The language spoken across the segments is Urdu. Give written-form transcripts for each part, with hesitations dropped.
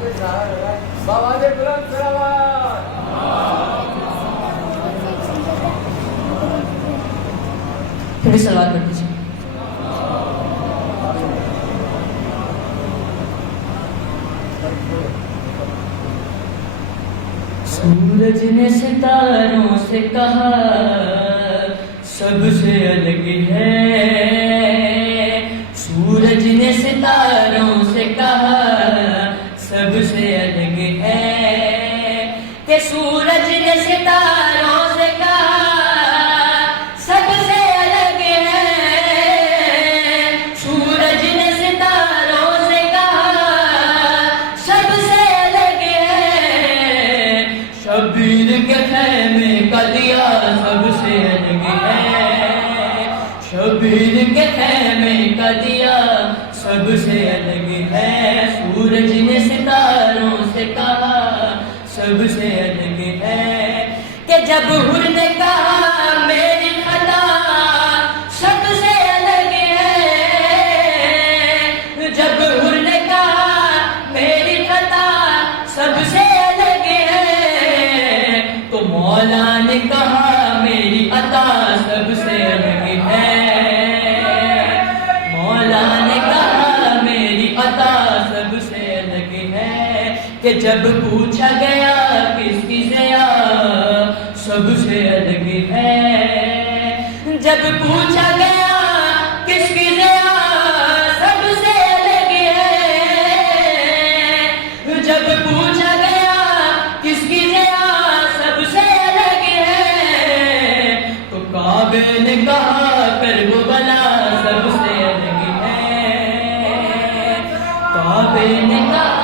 آواز بلند سلامات. پھر سلوات پڑھ دیجیے. سورج نے ستاروں سے کہا سب سے الگ ہے. سورج نے ستاروں سے کہا سب سے الگ ہے. کہ سورج نے ستاروں سے کہا سب سے الگ ہے. سورج نے ستاروں سے کہا سب سے الگ ہے. شبیر کے خیمے کا دیا سب سے الگ ہے. شبیر کے خیمے کا دیا سب سے الگ ہے. سورج نے ستاروں سے کہا سب سے الگ ہے. کہ جب حر نے کہا میری خطا سب سے الگ ہے. جب حر نے کہا میری خطا سب سے الگ ہے. تو مولا نے کہا میری عطا سب سے الگ ہے. مولا نے کہا میری عطا سب سے الگ ہے. کہ جب پوچھا گیا کس کی ضیا سب سے الگ ہے. جب پوچھا گیا کس کی ضیا سب سے الگ ہے. جب پوچھا گیا کس کی ضیا سب سے الگ ہے. تو کعبے نے کہا کربلا سب سے الگ ہے. کعبے نے کہا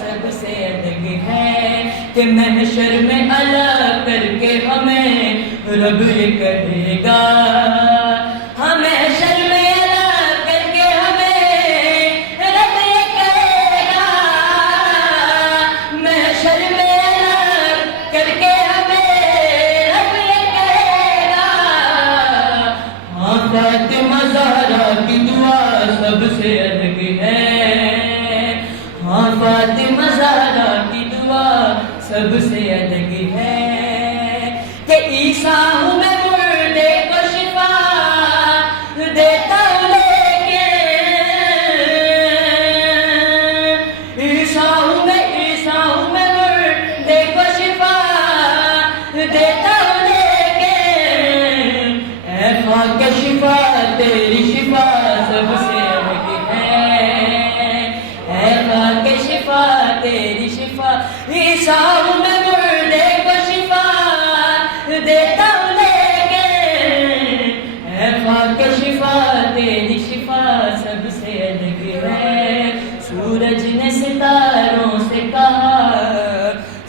سب سے الگ ہے. کہ محشر میں الگ کر کے ہمیں رب یہ کہے گا. ہم محشر میں الگ کر کے ہمیں رب یہ کہے گا. محشر میں الگ کر کے ہمیں رب یہ کہے گا. ہاں فاطمہ زہرا کی دعا سب سے الگ ہے. ہاں فاطمہ زہرا کی دعا سب سے الگ ہے. کہ عیسیٰ ہوں میں مردے کو شفا دیتا ہوں لیکن عیسیٰ ہوں میں مردے کو شفا دیتا ہوں لیکن اے خاک شفا تیری شفا سب سے الگ ہے. اے خاک شفا تیری شفا. عیسیٰ ہوں میں مردے کو شفا دیتا ہوں لیکن اے خاک شفا تیری شفا سب سے الگ ہے. سورج نے ستاروں سے کہا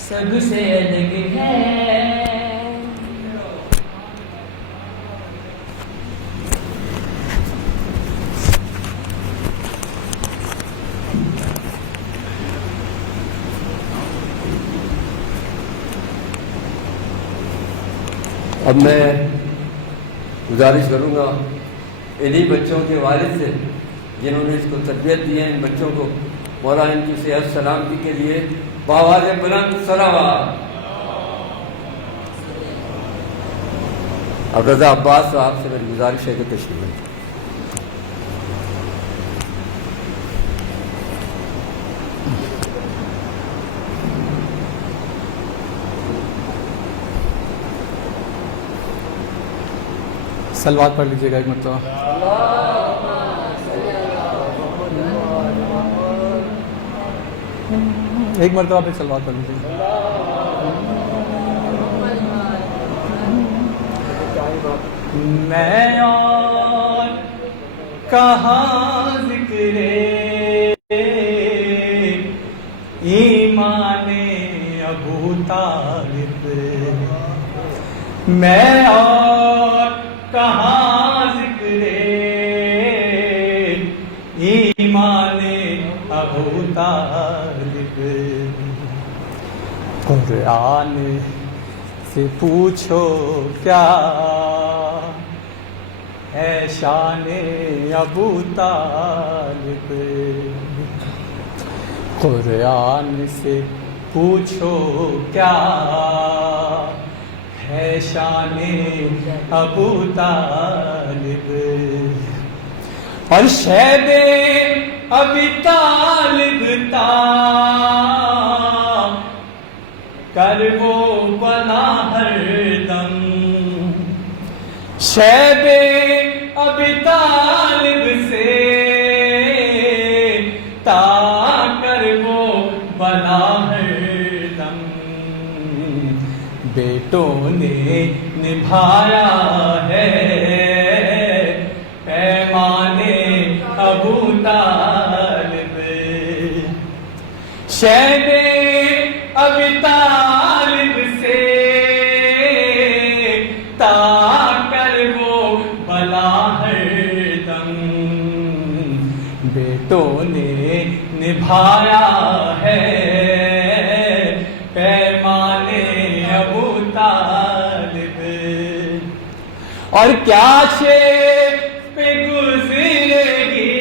سب سے الگ ہے. اب میں گزارش کروں گا انہی بچوں کے والد سے جنہوں نے اس کو تربیت دی ہے. ان بچوں کو مولا ان کی صحت سلامتی کے لیے بآواز بلند صلوات. اب رضا عباس صاحب سے میری گزارش ہے کہ تشریف لیں. سلوات پڑھ لیجیے گا ایک مرتبہ. ایک مرتبہ پہ سلوات پڑھ لیجیے. میں اور کہاں ذکر ایمان ابو طالب. میں اور کہاں ذکر ایمان ابو طالب. قرآن سے پوچھو کیا ہے شان ابو طالب. قرآن سے پوچھو کیا ہے شان ابو طالب، اور شیب ابی طالب تا کر وہ بنا ہر دم، شیب ابی طالب سے تا کر وہ بنا ہر دم، بیٹوں نے نبھایا ہے پیمانے ابو طالب، شیب ابی طالب سے تا کر وہ بلا ہر دم، بیٹوں نے نبھایا ہے پیمانے ابو طالب، اور کیا شیپ پہ گزرے گی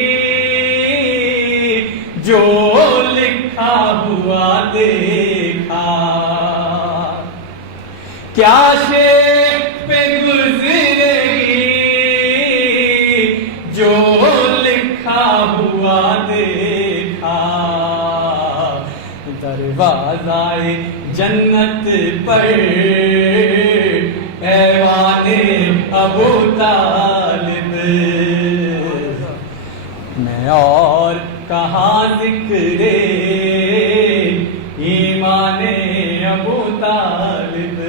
جو لکھا ہوا دیکھا، کیا شیپ پہ گزرے گی جو لکھا ہوا دیکھا، دروازہ جنت پر ایوان ابو طالب، میں اور کہاں ذکر ایمان ابو طالب،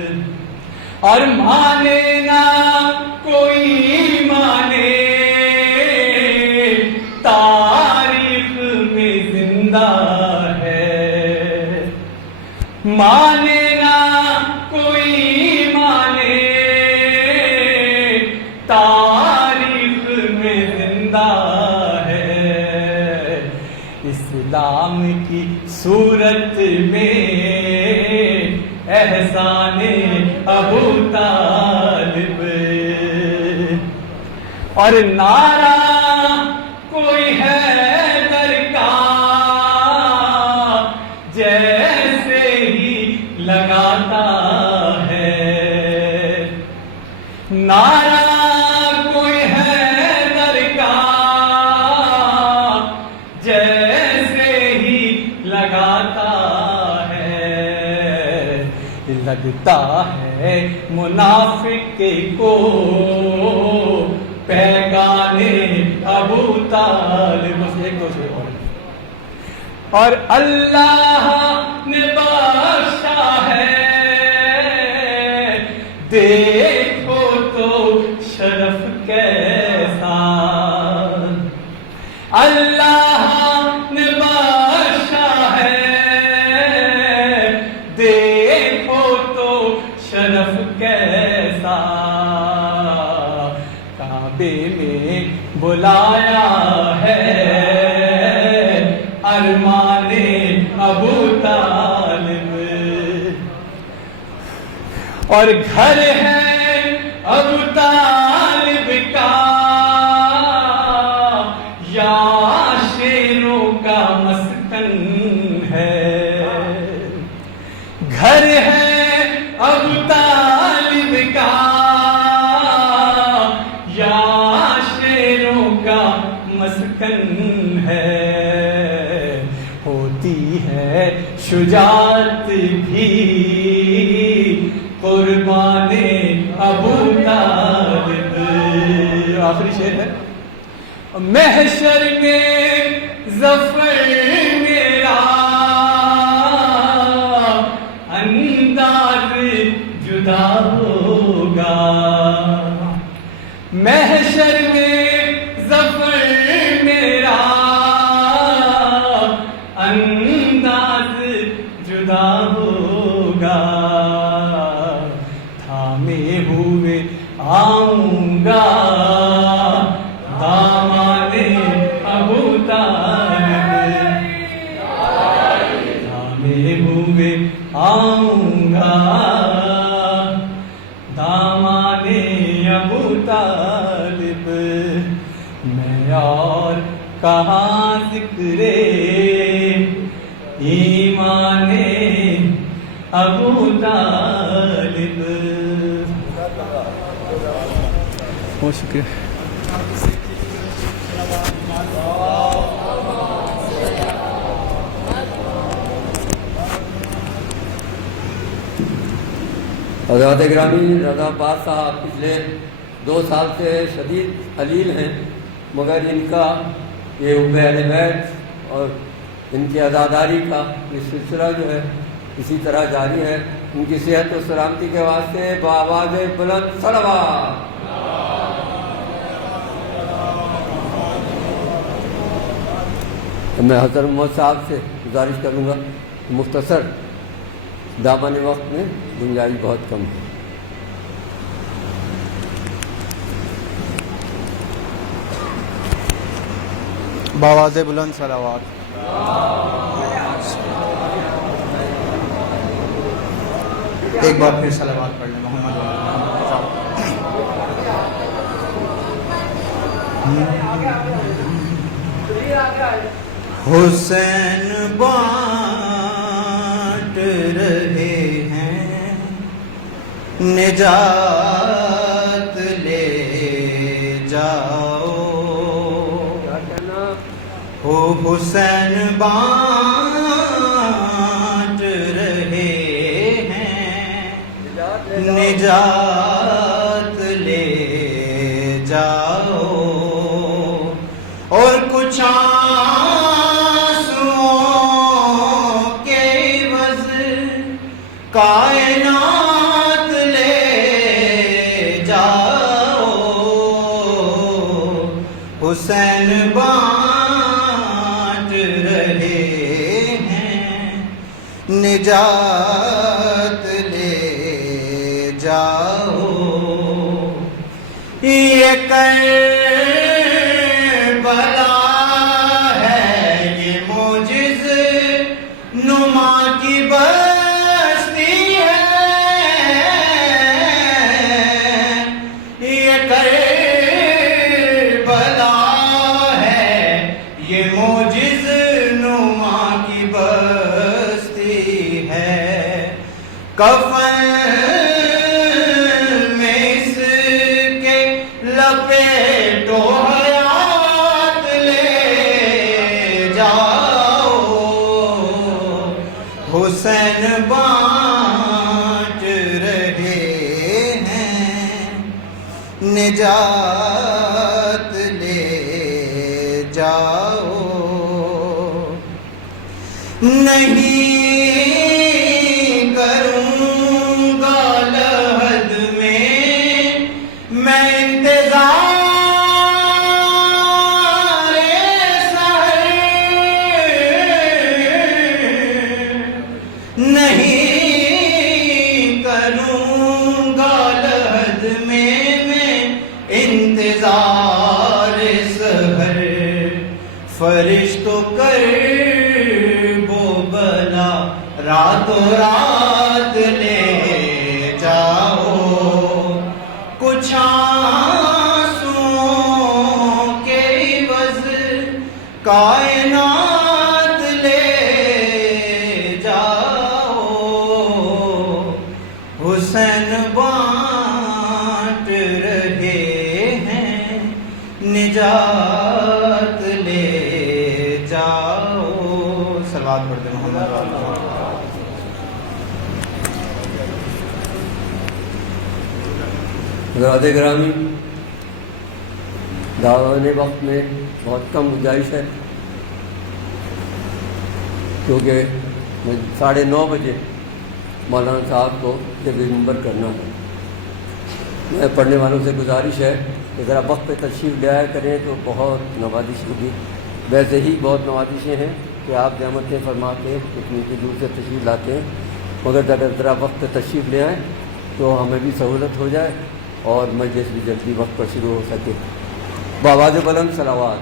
اور مانے نہ کوئی مانے تاریخ میں زندہ ہے، مانے نہ کوئی مانے تاریخ میں زندہ ہے، اسلام کی صورت میں احسان ابو طالب، اور نعرہ کوئی حیدر کا جیسے ہی لگاتا ہے، نعرہ کوئی حیدر کا جیسے ہی لگاتا ہے، لگتا ہے منافق کو پیغانے ابو طالب، اور اللہ نے بخشا ہے دیکھو تو شرف کیسا، اللہ نے بخشا ہے دیکھو تو شرف کیسا، کعبے میں بلایا ہے ارمان ابو طالب، اور گھر ہے ابو طالب کا یا شیروں کا مسکن ہے، گھر ہے ابو طالب کا یا شیروں کا مسکن ہے، ہوتی ہے شجاعت بھی قربان ابو طالب، آخری شعر ہے، محشر میں ظفر میرا انداز جدا ہوگا، محشر میں ظفر میرا انداز جدا ہوگا، تھامے ہوئے آؤں گا دامان ابو طالب، تھامے ہوئے آؤں گا دامان ابو طالب، میں اور کہاں ذکر ایمان ابو طالب. بہت شکریہ. حضرات گرامی، رضا عباس صاحب پچھلے 2 سال سے شدید علیل ہیں، مگر ان کا یہ حب اہل بیت اور ان کی عزاداری کا یہ سلسلہ جو ہے اسی طرح جاری ہے. ان کی صحت و سلامتی کے واسطے بآواز بلند صلوات. میں حضرت محمد صاحب سے گزارش کروں گا کہ مختصر دامن وقت میں گنجائش بہت کم ہے. بآواز بلند صلوات. ایک بار پھر صلوات پڑھ لیں محمد حسین بانٹ رہے ہیں نجات لے جاؤ. ہو حسین بانٹ رہے ہیں نجات لے جاؤ. اور کچھ آنسوؤں کے عوض کائنات لے جاؤ. حسین بانٹ رہے ہیں نجات لے جاؤ. یہ کربلا ہے یہ معجز نما کی بستی ہے. یہ کربلا ہے یہ معجز نما کی بستی ہے. کفن میں اس کے لپیٹو حیات لے جاؤ. حسین بانٹ رہے ہیں نجات لے جاؤ. نہیں کروں گا لحد میں انتظار سحر. نہیں کروں گا لحد میں انتظار سحر. فرشتوں کر وہ بلا راتوں رات لے جاؤ. کچھ آنسوؤں کے عوض کائنات لے جاؤ. حسین بانٹ رہے ہیں نجات لے جاؤ. صلوات پڑھتے محمد والا. حضرات گرامی، دامن وقت میں بہت کم گنجائش ہے کیونکہ 9:30 بجے مولانا صاحب کو طبی منبر کرنا ہے. میں پڑھنے والوں سے گزارش ہے کہ ذرا وقت پہ تشریف لے آیا کریں تو بہت نوازش ہوگی. ویسے ہی بہت نوازشیں ہیں کہ آپ نعمتیں فرما کے اتنی دور سے تشریف لاتے ہیں، مگر اگر ذرا وقت پہ تشریف لے آئیں تو ہمیں بھی سہولت ہو جائے اور مجلس بھی جلدی وقت پر شروع ہو سکے. بآواز بلند صلوات.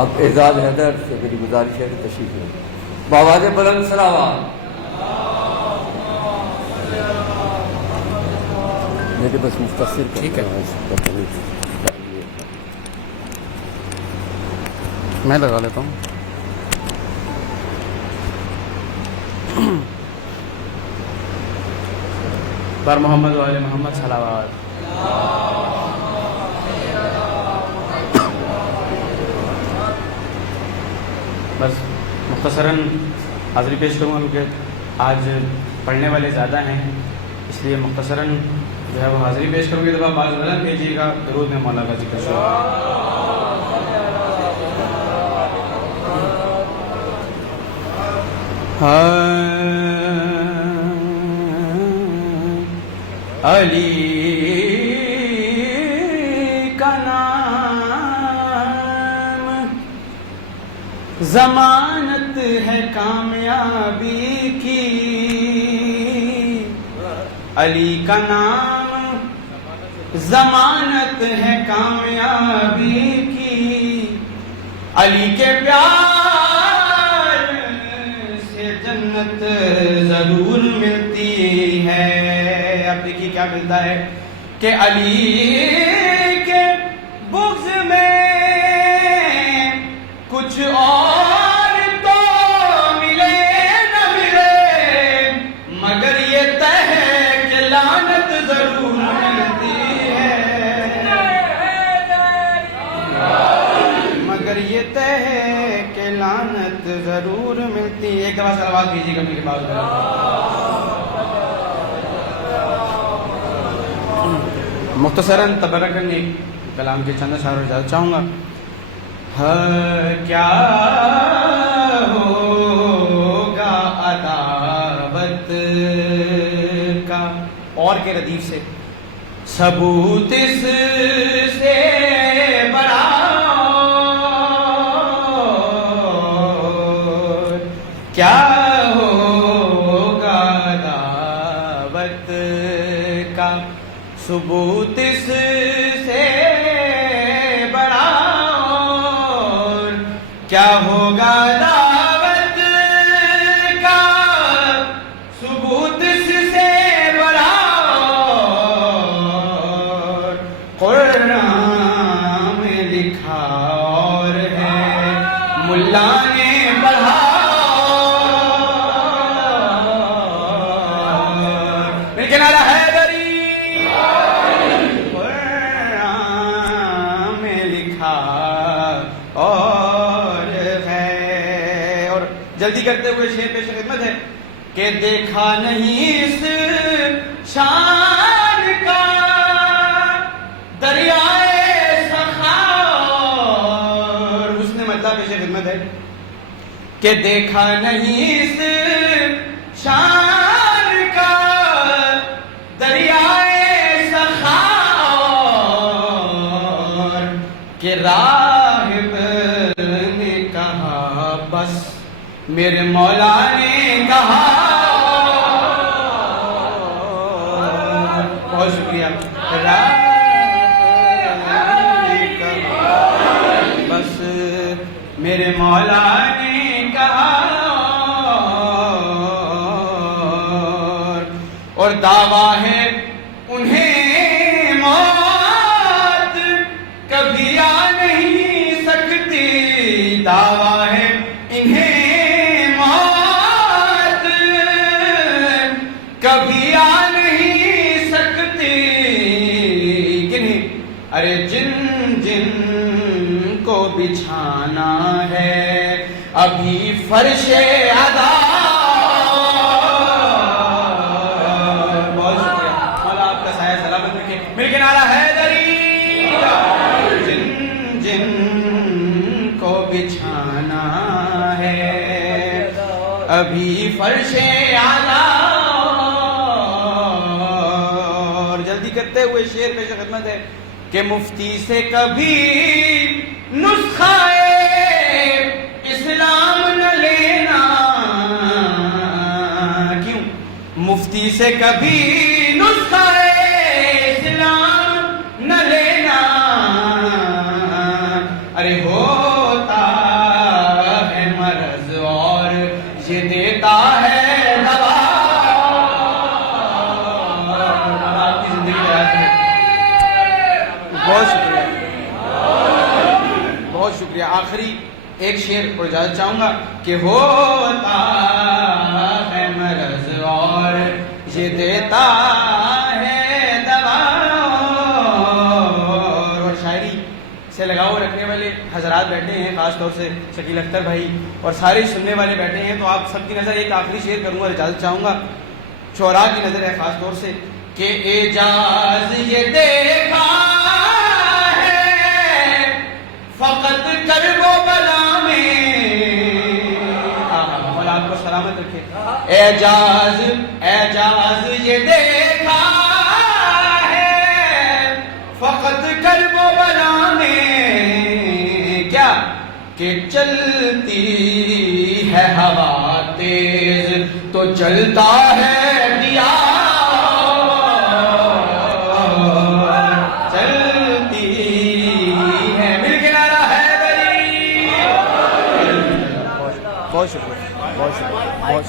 اب اعزاز حیدر سے میری گزارش ہے کہ تشریف لیں. بآواز بلند صلوات. میرے بس مختصر ٹھیک ہے. میں لگا لیتا ہوں. بر محمد وعلی محمد صلوات. بس مختصراً حاضری پیش کروں گا کیونکہ آج پڑھنے والے زیادہ ہیں، اس لیے مختصراً جو ہے وہ حاضری پیش کروں گی. دفعہ بعض بلند بھیجیے گا، درود میں مولا کا ذکر شروع. علی کا نام ضمانت ہے کامیابی کی، علی کا نام ضمانت ہے کامیابی کی، علی کے پیار سے جنت ضرور ملتی ہے. اب دیکھیے کیا ملتا ہے کہ علی کے بغض میں کچھ اور تو ملے نہ ملے، مگر یہ طے ہے کہ لعنت ضرور ملتی ہے، مگر یہ طے ہے کہ لعنت ضرور ملتی ہے. ایک دفعہ صلوات کیجیے گا میرے پاس. مختصراً تبرکاً ایک کلام کے چند اشعار اور اجازت چاہوں گا. کیا ہوگا عداوت کا اور کے ردیف سے ثبوت اس سے بڑا، کیا ہوگا عداوت کا ثبوت اس سے بڑا، اور کیا ہوگا دعوت کا ثبوت اس سے بڑا. قرآن میں لکھا اور ہے ملا نے پڑھا، لیکن نعرہ حیدری اور ہے. اور جلدی کرتے ہوئے شعر پیش خدمت ہے کہ دیکھا نہیں اس شان کا دریائے سخا، اور حسن مطلب پیش خدمت ہے کہ دیکھا نہیں اس شان کا دریائے سخا، کہ راہب نے کہا بس میرے مولا نے کہا. بہت شکریہ. راہب نے کہا بس میرے مولا نے کہا، اور دعویٰ ہے انہیں موت کبھی آ نہیں سکتی، دعویٰ ہے انہیں موت کبھی آ نہیں سکتی. کنہیں؟ ارے جن جن کو بچھانا ہے ابھی فرش ادا. بہت شکریہ، مولا آپ کا سایہ سلامت رکھے. میرے کے نعرہ حیدری. جن جن کو بچھانا ہے ابھی فرش اعلیٰ. اور جلدی کرتے ہوئے شعر پیش خدمت ہے کہ مفتی سے کبھی نسخہ اسلام نہ لینا. کیوں؟ مفتی سے کبھی نسخہ اسلام نہ لینا. ارے ہوتا ہے مرض اور یہ دیتا ہے دوا. آپ کی زندگی بہت شکریہ، بہت شکریہ. آخری ایک شعر کو اجازت چاہوں گا کہ ہوتا ہے مرض اور یہ دیتا ہے دوا، اور شاعری سے لگاؤ رکھنے والے حضرات بیٹھے ہیں، خاص طور سے شکیل اختر بھائی اور سارے سننے والے بیٹھے ہیں، تو آپ سب کی نظر ایک آخری شعر کروں گا، اجازت چاہوں گا، شعراء کی نظر ہے خاص طور سے کہ اعجاز یہ دیکھا ہے فقط کرب و بلا میں، مولا آپ کو سلامت رکھے، اعجاز یہ دیکھا ہے فقط کرب و بلا میں، کیا کہ چلتی ہے ہوا تیز تو جلتا ہے دیا، چلتی ہے مل کے نعرہ حیدری۔ بہت شکریہ، بہت شکریہ، بہت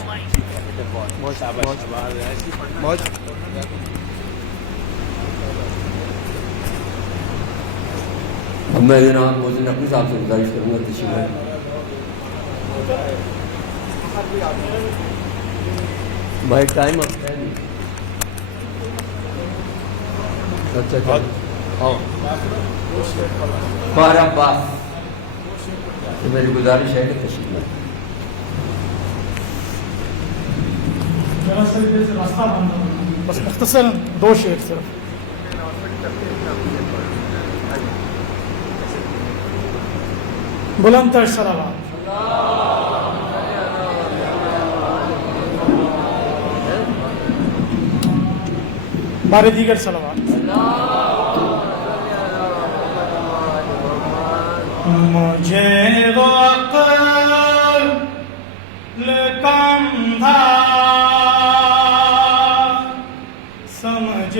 بہت میں جناب محسن نقوی صاحب سے گزارش کروں گا تشریف لائیں۔ بھائی ٹائم اب ہے نہیں، اچھا بارہ عباس تو میری گزارش ہے کہ تشریف لائیں۔ بس مختصراً 2 شعر صرف۔ بلند تر صلوات۔ بارے دیگر صلوات۔ مجھے وہ عقل کم تھا سمجھ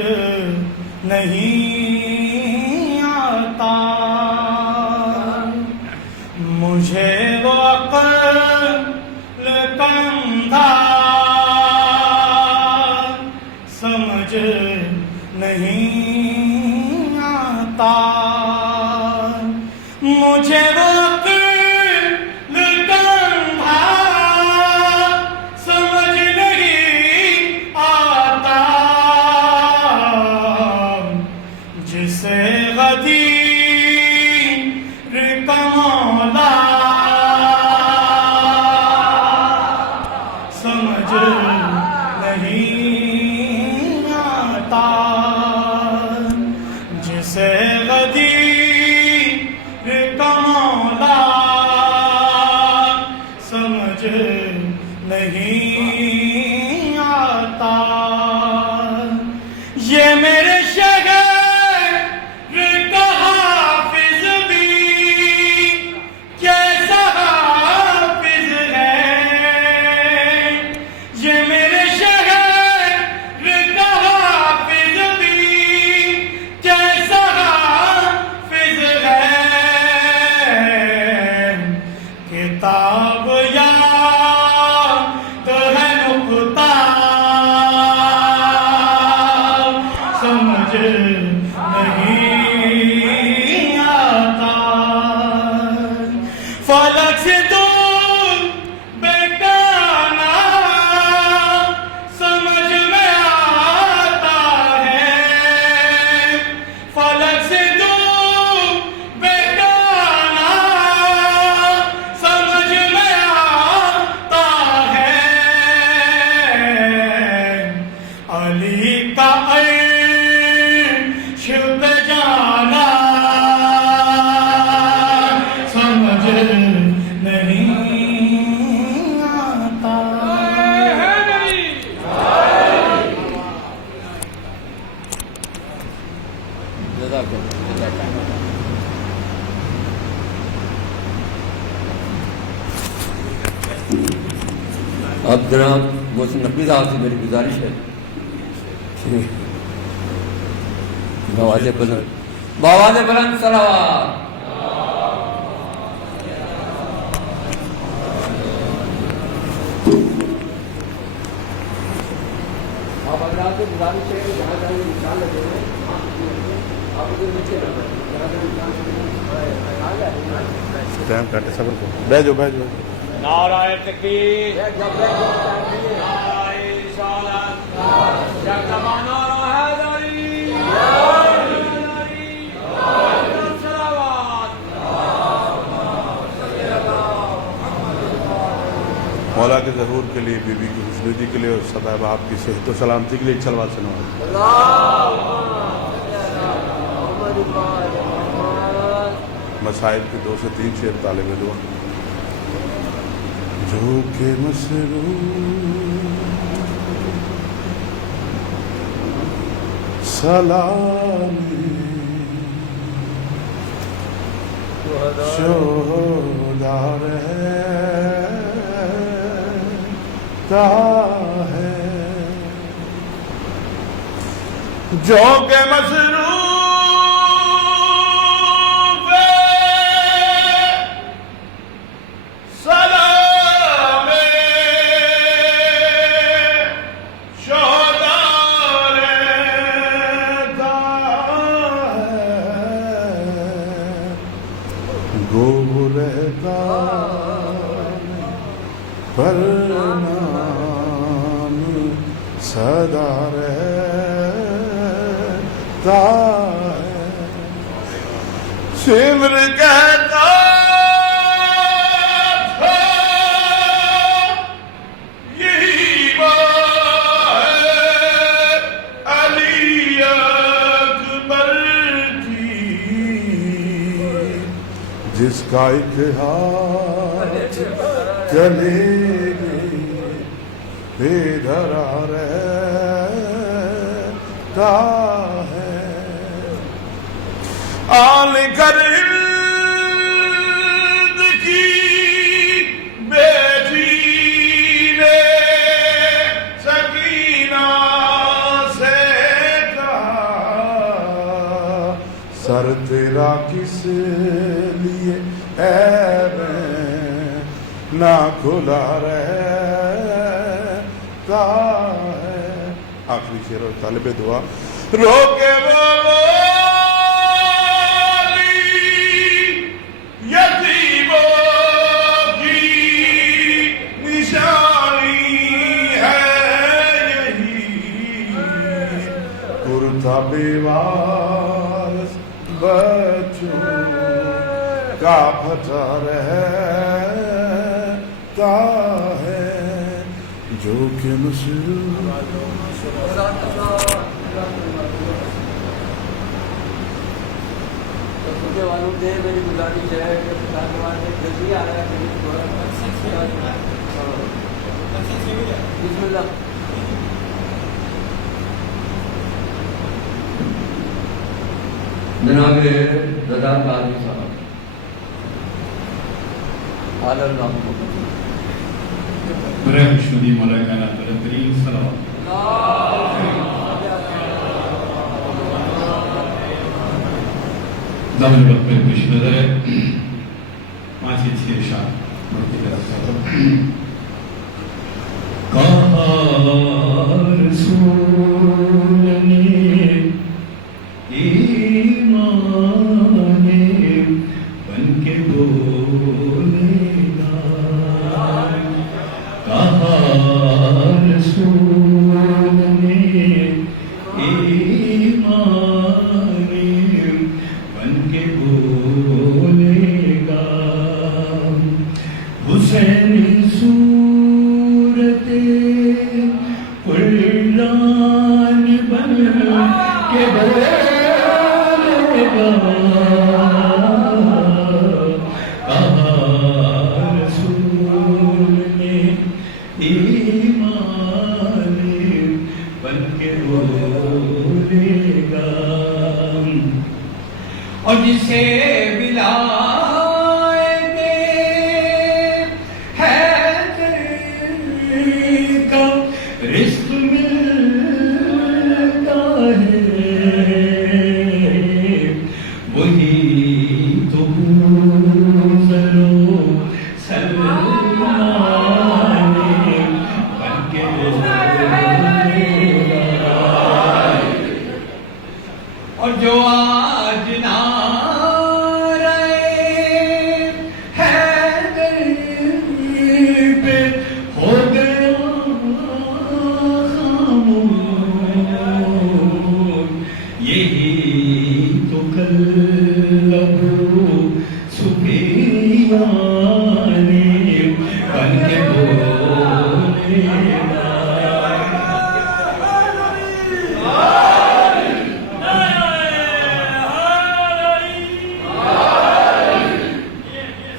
نہیں آتا، مجھے وہ عقل کم تھا سمجھ نہیں آتا، مجھے وہ عقل کم تھا سمجھ نہیں آتا، جسے غدیر کا مولا سمجھ نہیں آتا، جسے غدیر کا مولا سمجھ نہیں آتا، یہ میرے شہر کا حافظ بھی کیسا حافظ ہے، یہ میرے شہر کا حافظ بھی کیسا حافظ ہے، کتاب یاد ہے نقطہ سمجھ نہیں آتا، فلک سے دور بیگانہ سمجھ میں آتا ہے، فلک سے دور بیگانہ سمجھ میں آتا ہے، علی کا عرش پہ جانا سمجھ نہیں آتا۔ جزاک اللہ۔ اب جناب محسن نقوی صاحب سے میری گزارش ہے بآواز بلند صلوات۔ آپ حضرات سے گزارش ہے کہ جہاں جہاں یہ نشان لگے ہوئے ہیں آپ ادھر نیچے نہ بیٹھیں۔ ٹائم کاٹے صبر کو بیٹھ جاؤ نعرہ تکبیر، نعرہ رسالت، یکدم نعرہ حیدری، صلوات۔ مولا کے ظہور کے لیے، بی بی کی خوشنودی کے لیے اور سدائے آپ کی صحت و سلامتی کے لیے ایک صلوات سنوائیں۔ مسائل کے 2 سے 3 شعر طالب دعا۔ جو کہ مسرور سلامی شودا رہتا ہے، جو کہ مسرور پر نام صدا رہتا ہے، سمر کہتا تھا یہی بات ہے علی اکبر کی، جس کا ایک ہاتھ چلے بے دھرا رہتا ہے، آل کر ہند کی بیٹی نے سکینہ سے کہا، سر تیرا کس لیے اے نہ کھلا رہتا ہے۔ آخری شعر اور طالب دعا۔ روکے والی یتیموں کی نشانی ہے یہی، کرتا بے وارث بچوں کا پھٹا رہتا ہے، جو کہ مسرور والوں سے میری گزارش ہے کہ جلدی آ رہا ہے، بسم اللہ۔ جناب رضا قاضی صاحب اللہ برہم شدی مولا کائنات کریم صلوات۔ ضمن وقت میں پیش نظر ہے 5 ارشاد مرتی طرف سے کہا رسول نے ایمان بن کے بولے گا، کہا رسول نے ایمان بن کے بولے گا، حسین صورت قرآن بن کے بولے گا، کہا رسول نے ایمان بن کے بولے گا، اور جسے ولایت حیدر کا رزق ملتا ہے، وہی تو ضرور سلمان بن کے بولے گا، اور جو آج نام کلب سفیانے بن کے بولے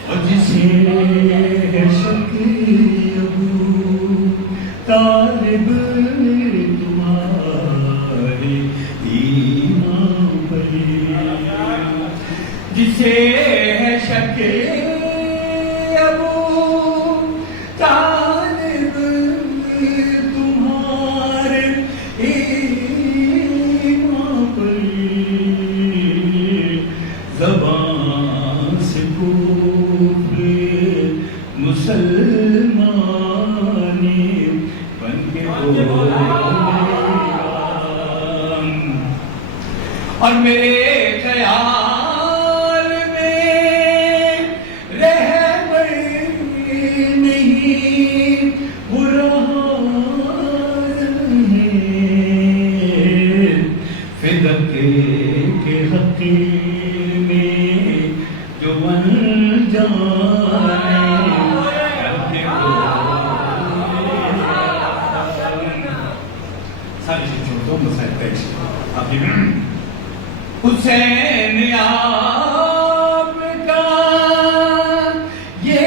اور جسے شکی ابو طالب تمہارے ایمان پر جسے ہے شک ابو طالب تمہارے ایمان پر زبان سے کفر مسلمانی بن کے بولے اور میرے خیال میں رہبر نہیں برا نہیں فدق کے حق میں جو من جانے ساری چیزوں دو مسائل پیش آپ کی حسین آپ کا یہ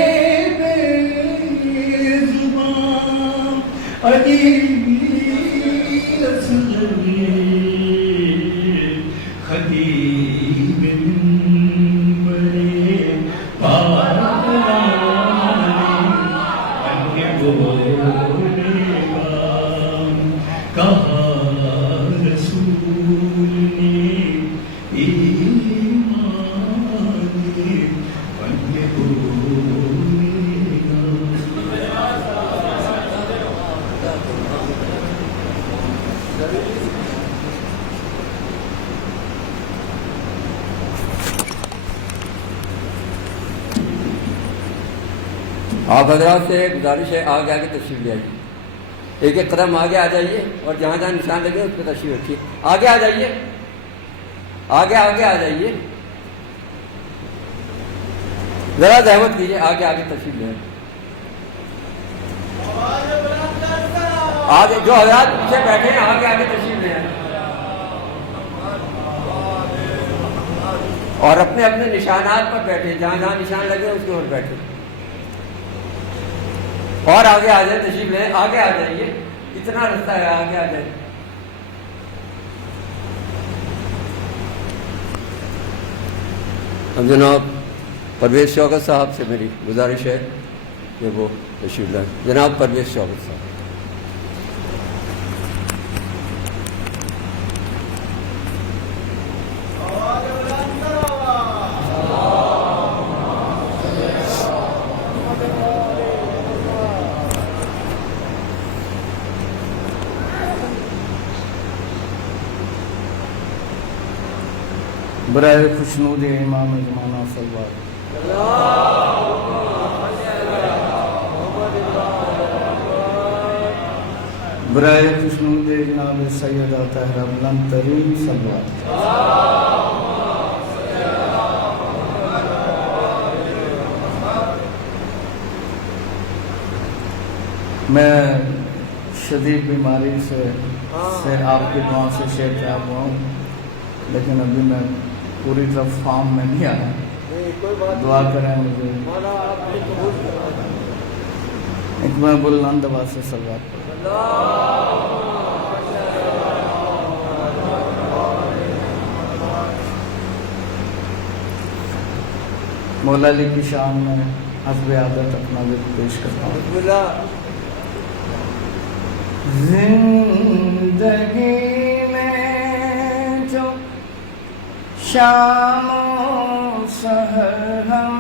بے زبان علی اصغری خطیب منبر پاکلانی بن کے بولے گا کہا رسول نے آپ حضرات سے گزارش ہے آگے آگے تشریف لے آئیے، ایک ایک قدم آگے آ جائیے اور جہاں جہاں نشان لگے اس پہ تشریف رکھیے، آگے آ جائیے، آگے آگے آ جائیے، ذرا زحمت کیجیے، آگے آگے تشریف لے آئیے۔ آگے جو حضرات پیچھے بیٹھے ہیں آگے آگے تشریف لے آئیں اور اپنے اپنے نشانات پر بیٹھے، جہاں جہاں نشان لگے اس کے اوپر بیٹھے اور آگے آ جائیں، تشریف لیں، آگے آ جائیے، اتنا رستہ ہے، آگے آ جائیں۔ اب جناب پرویز شوکت صاحب سے میری گزارش ہے کہ وہ تشریف لائیں۔ جناب پرویز شوکت صاحب۔ برائے خوشنود امام زمانہ صلی اللہ علیہ وسلم، برائے خوشنود جناب سیدہ طاہرہ بلند ترین صلی اللہ علیہ وسلم۔ میں شدید بیماری سے آپ کی دعاؤں سے شیطیاب ہوا ہوں، لیکن ابھی میں پوری طرح فارم میں نہیں آیا، دعا کریں مجھے۔ ایک میں بلند آواز سے صلوات پڑھوں۔ مولا علی کی شان میں حسب عادت اپنا ورد پیش کرتا ہوں۔ زندگی شام و سحر ہم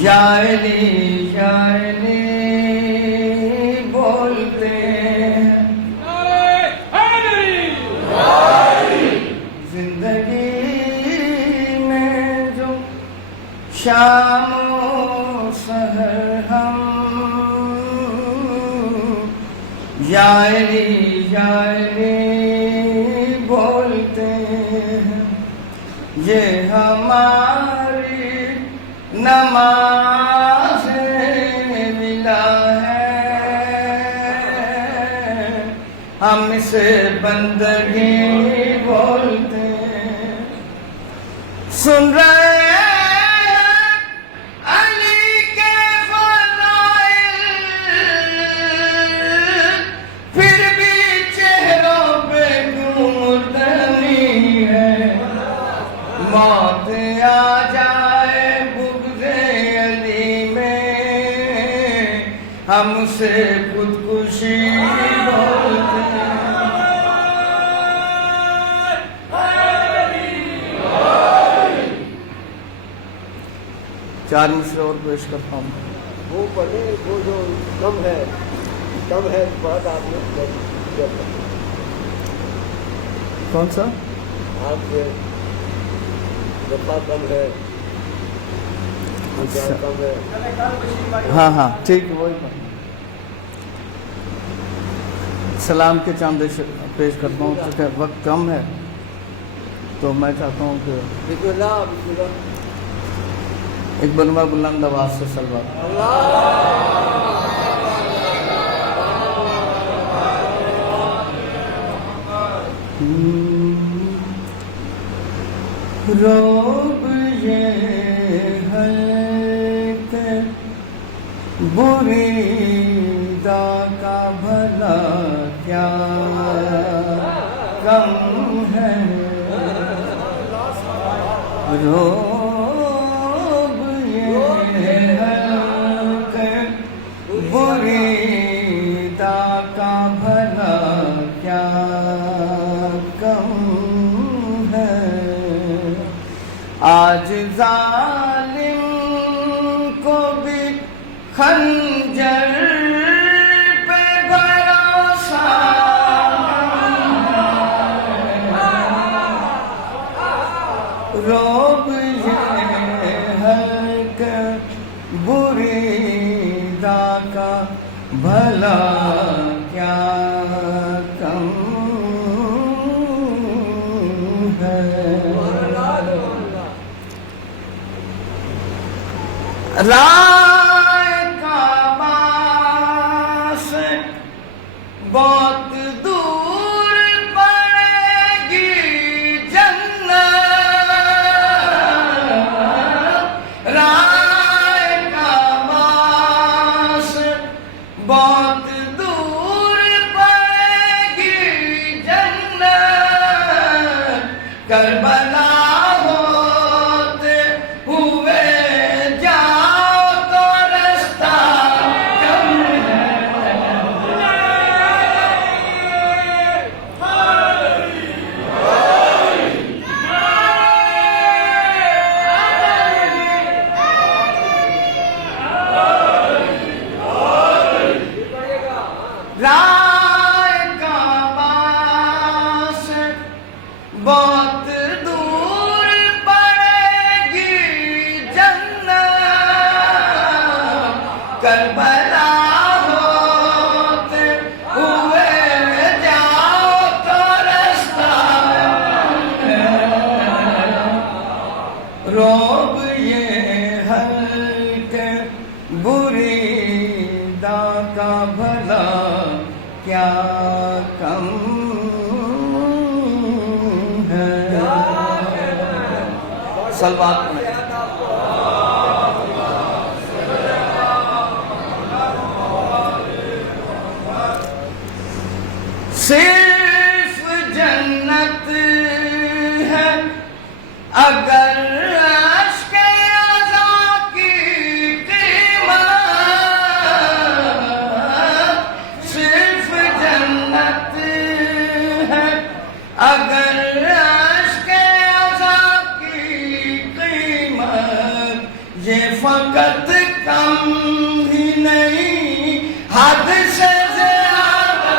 یا علی بولتے ہیں، زندگی میں جو شام و سحر ہم یا علی یہ ہماری نماز ملا ہے، ہم اسے بندگی بولتے ہیں. سن رہے ہیں علی کے فضائل، پھر بھی چہروں پہ کیوں مردنی ہے. موت آ جائے بغض علی میں، ہم اسے خودکشی بولتے ہیں. 4 مصرے اور پیش کرتا ہوں. وہ پڑھیں وہ جو کم ہے بات آپ نے کون سا؟ آپ کے دفعہ کم ہے، اچھا. کم ہے. ہاں ہاں ٹھیک ہے، وہی بات. سلام کے چاند پیش کرتا ہوں. چونکہ وقت کم ہے تو میں چاہتا ہوں کہ بسم اللہ بسم اللہ. ایک بنوا بلند آواز سے سلوات. روب یہ ہے کہ بریدہ کا بھلا کیا کم ہے. روب یہ ہے کہ بریدہ کا بھلا کیا کم ہے. آج ظالم کو بھی خنجر پہ بھروسہ ہے. روب یہ ہے کہ بریدہ کا بھلا کیا کم ہے. رائے کعبہ سے بہت دور پڑے گی جنت. رائے کعبہ سے بہت دور پڑے گی جنت. کربلا ہوتے ہوئے رائے کعبہ سے بہت دور پڑے گی جنت. کربلا ہوتے ہوئے جاؤ تو رستہ ہے. روب یہ ہے کہ بریدہ کا بھلا کیا کم ہے. سلوات پڑھیں. صرف جنت ہے اگر عشق عزا کی قیمت. صرف جنت ہے اگر عشق عزا کی قیمت. یہ فقط کم ہی نہیں حد سے زیادہ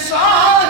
100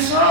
100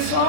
100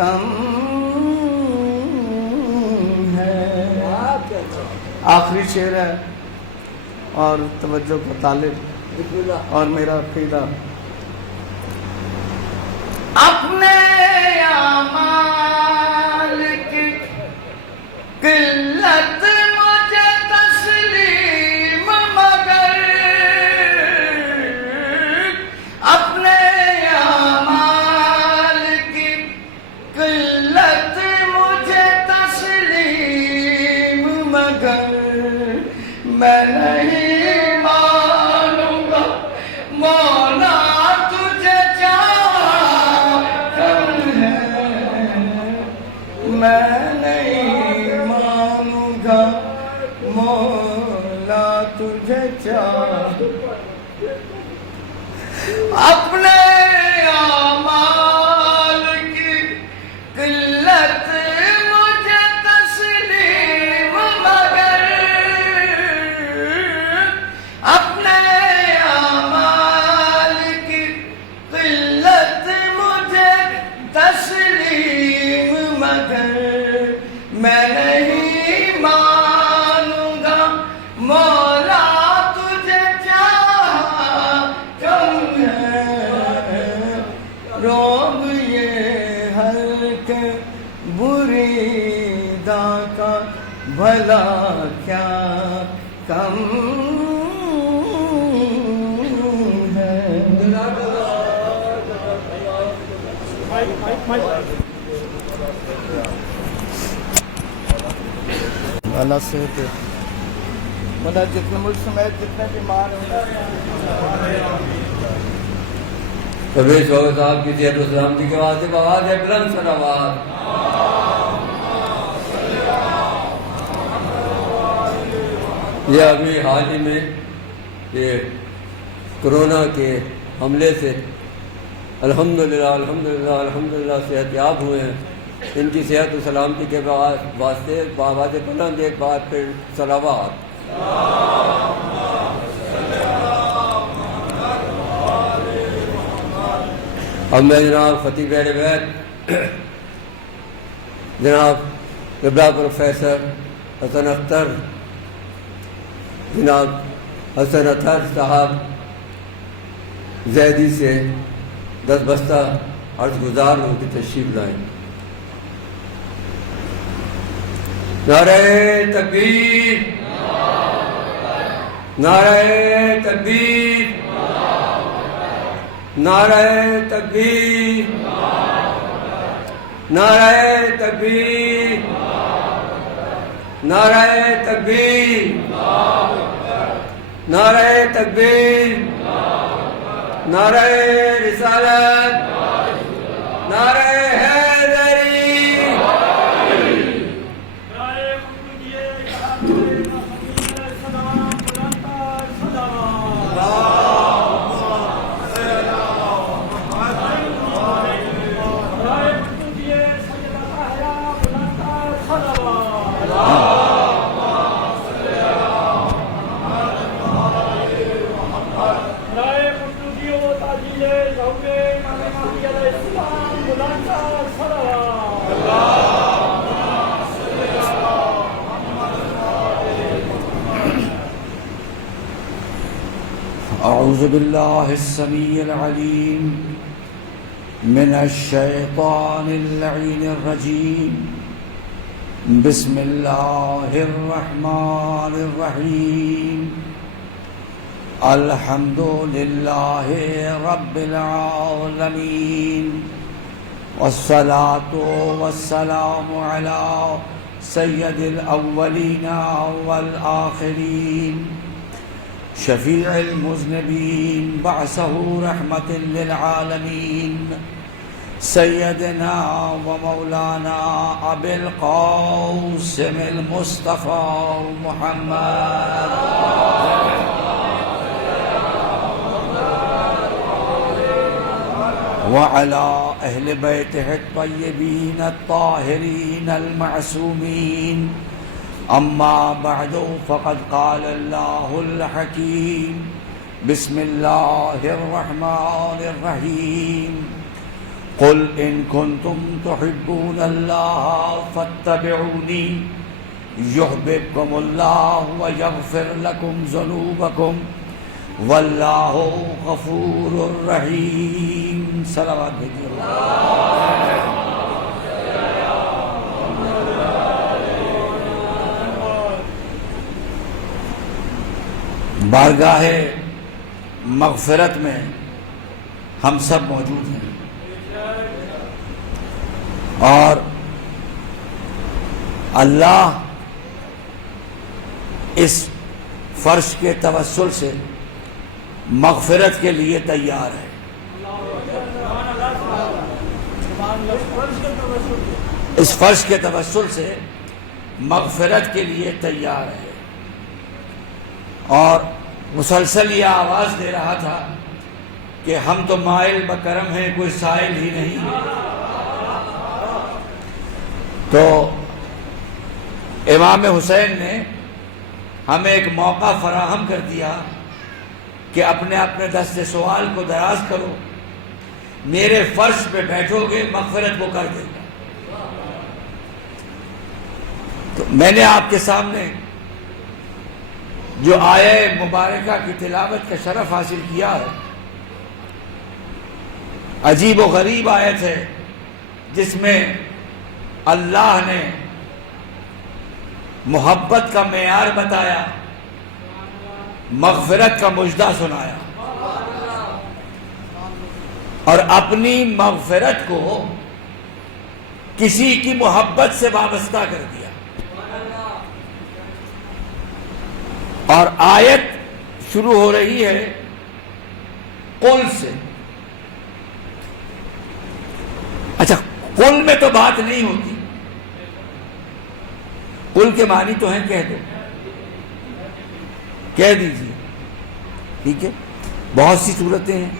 کم ہے. آخری شعر ہے اور توجہ کا طالب اور میرا عقیدہ. اپنے اعمال کی قلت مجھے تسلیم مگر اپنے اعمال کی قلت مجھے تسلیم مگر میں نہیں مانوں گا مولا تجھے میں نہیں مانوں گا مولا تجھے چاہ. اپنے اعمال کی قلت مجھے تسلیم مگر اپنے اعمال کی قلت مجھے تسلیم مگر میں نہیں مانوں گا مولا تجھے چاہ کم ہے. روب یہ ہلک بری داں کا بھلا کیا کم ہے. اللہ صحت مطلب جتنے ملک سمیت جتنے بیمار ہیں پرویز چوہے صاحب کی صحت و سلامتی کے واسطے بآواز ہے بلند صلوات. یہ ابھی حال ہی میں یہ کرونا کے حملے سے الحمدللہ صحت یاب ہوئے ہیں. ان کی صحت و سلامتی کے واسطے بآواز بلند ایک بار پھر صلوات. اب میں جناب خطیب اہل بیت جناب قبلہ پروفیسر حسن اختر جناب حسن اطہر صاحب زیدی سے 10 بستہ عرض گزار ہوں کہ تشریف لائیں. نعرہ تکبیر نعرہ تکبیر نعرہ تکبیر نعرہ تکبیر نعرہ تکبیر نعرہ تکبیر نعرہ رسالت نعرہ حیدری. أعوذ بالله السميع العليم من الشيطان اللعين الرجيم. بسم الله الرحمن الرحيم. الحمد لله رب العالمين والصلاة والسلام على سيد الأولين والآخرين شفيع المذنبين بعثه رحمة للعالمين سيدنا ومولانا أبي القاسم المصطفى محمد وعلى أهل بيته الطيبين الطاهرين المعصومين. أما بعد فقد قال الله الحكيم بسم الله الرحمن الرحيم. قل ان کنتم تحبون اللہ فاتبعونی یحببکم اللہ ویغفر لکم ذنوبکم واللہ غفور الرحیم. صلوات بھیجیے. بارگاہ مغفرت میں ہم سب موجود ہیں اور اللہ اس فرش کے توسل سے مغفرت کے لیے تیار ہے. اس فرش کے توسل سے مغفرت کے لیے تیار ہے. اور مسلسل یہ آواز دے رہا تھا کہ ہم تو مائل بکرم ہیں، کوئی سائل ہی نہیں ہے. تو امام حسین نے ہمیں ایک موقع فراہم کر دیا کہ اپنے اپنے دست سوال کو دراز کرو، میرے فرش پہ بیٹھو گے مغفرت کو کر دے گا. تو میں نے آپ کے سامنے جو آیہ مبارکہ کی تلاوت کا شرف حاصل کیا ہے، عجیب و غریب آیت ہے جس میں اللہ نے محبت کا معیار بتایا، مغفرت کا مژدہ سنایا اور اپنی مغفرت کو کسی کی محبت سے وابستہ کر دیا. اور آیت شروع ہو رہی ہے قل سے. اچھا، قل میں تو بات نہیں ہوتی، قل کے معنی تو ہیں کہہ دو، کہہ دیجیے، ٹھیک ہے. بہت سی صورتیں ہیں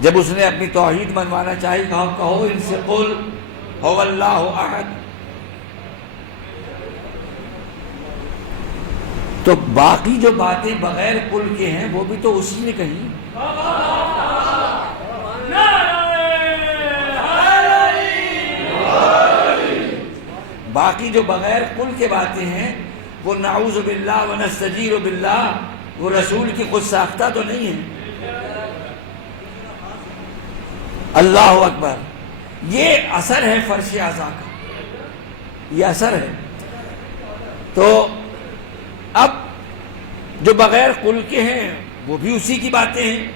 جب اس نے اپنی توحید منوانا چاہی کہو ان سے قل هو اللہ احد. تو باقی جو باتیں بغیر قل کے ہیں وہ بھی تو اسی نے کہی. باقی جو بغیر قل کے باتیں ہیں وہ نعوذ باللہ و نستجیر باللہ، وہ رسول کی خود ساختہ تو نہیں ہے. اللہ اکبر. یہ اثر ہے فرش اعضاء کا، یہ اثر ہے. تو اب جو بغیر قل کے ہیں وہ بھی اسی کی باتیں ہیں.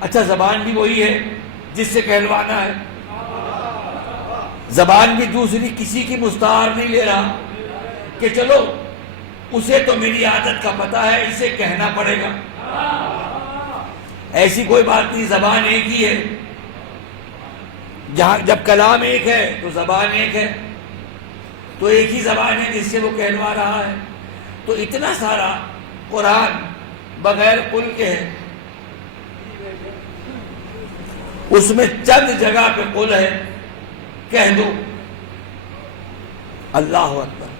اچھا، زبان بھی وہی ہے جس سے کہلوانا ہے، زبان بھی دوسری کسی کی مستعار نہیں لے رہا کہ چلو اسے تو میری عادت کا پتہ ہے، اسے کہنا پڑے گا. ایسی کوئی بات نہیں. زبان ایک ہی ہے، جب کلام ایک ہے تو زبان ایک ہے، تو ایک ہی زبان ہے جس سے وہ کہلوا رہا ہے. تو اتنا سارا قرآن بغیر قل کے ہے، اس میں چند جگہ پہ قل ہے، کہہ دو. اللہ اکبر.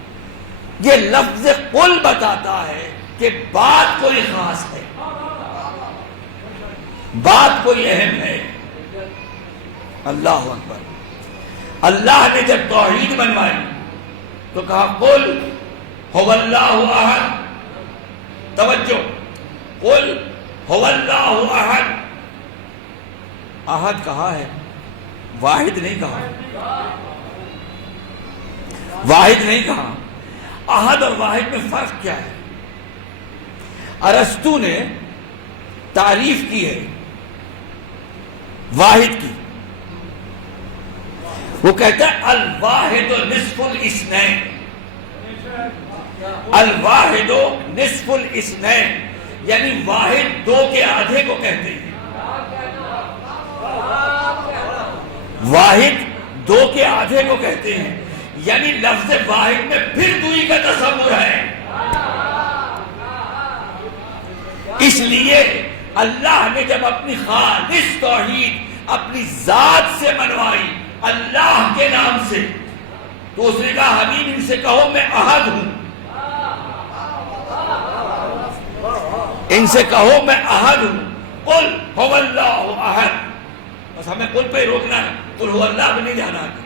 یہ لفظ قل بتاتا ہے کہ بات کوئی خاص ہے، بات کوئی اہم ہے. اللہ اکبر. اللہ نے جب توحید بنوائی تو کہا قل هو اللہ احد. توجہ، قل هو اللہ احد. احد کہا ہے، واحد نہیں کہا، واحد نہیں کہا. احد اور واحد میں فرق کیا ہے؟ ارسطو نے تعریف کی ہے واحد کی. وہ کہتا ہے الواحد نصف الاثنین. الواحد نصف الاثنین یعنی واحد دو کے آدھے کو کہتے ہیں. واحد دو کے آدھے کو کہتے ہیں، یعنی لفظ واحد میں پھر دوئی کا تصور ہے. اس لیے اللہ نے جب اپنی خالص توحید اپنی ذات سے منوائی اللہ کے نام سے، تو اس نے کہا حبیب ان سے کہو میں احد ہوں، ان سے کہو میں احد ہوں. قل هو اللہ احد. بس ہمیں قل پہ ہی روکنا ہے، قل هو اللہ بھی نہیں جانا آگے،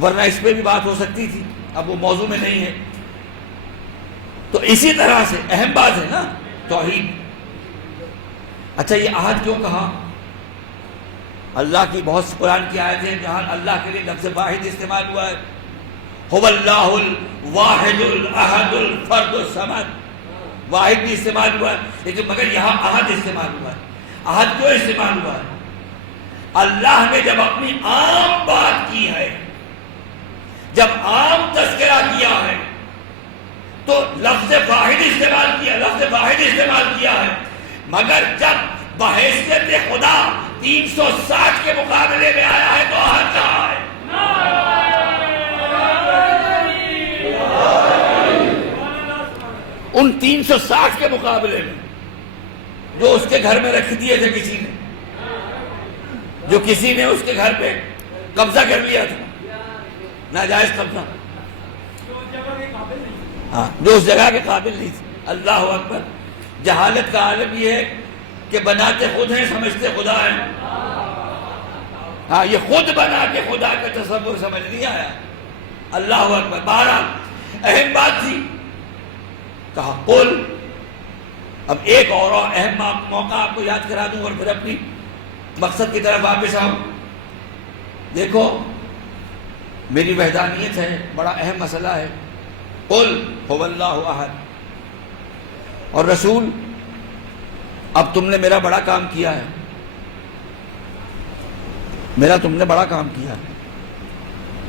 ورنہ اس پہ بھی بات ہو سکتی تھی، اب وہ موضوع میں نہیں ہے۔ تو اسی طرح سے اہم بات ہے نا توحید۔ اچھا یہ عہد کیوں کہا؟ اللہ کی بہت سی قرآن کی آیتیں ہیں جہاں اللہ کے لیے لفظ واحد استعمال ہوا ہے، هو اللہ الواحد الاحد الفرد الصمد، واحد بھی استعمال ہوا ہے، لیکن مگر یہاں عہد استعمال ہوا ہے۔ عہد کیوں استعمال ہوا ہے؟ اللہ نے جب اپنی عام بات کی ہے، جب عام تذکرہ کیا ہے تو لفظ واحد استعمال کیا، لفظ واحد استعمال کیا ہے، مگر جب بحیثیت خدا 360 کے مقابلے میں آیا ہے تو عہد کہا ہے۔ ان 360 کے مقابلے میں جو اس کے گھر میں رکھ دیے تھے کسی نے، جو کسی نے اس کے گھر پہ قبضہ کر لیا تھا، ناجائز قبضہ، ہاں جو اس جگہ کے قابل نہیں تھے۔ اللہ اکبر۔ جہالت کا عالم یہ ہے کہ بناتے خود ہیں، سمجھتے خدا ہیں۔ ہاں یہ خود بنا کے خدا کا تصور سمجھ نہیں آیا۔ اللہ اکبر۔ بہرحال اہم بات تھی، کہا قل۔ اب ایک اور اہم موقع آپ کو یاد کرا دوں اور پھر اپنی مقصد کی طرف واپس آؤں۔ دیکھو میری وحدانیت ہے، بڑا اہم مسئلہ ہے۔ قل هو اللہ احد۔ اور رسول اب تم نے میرا بڑا کام کیا ہے، تم نے بڑا کام کیا ہے،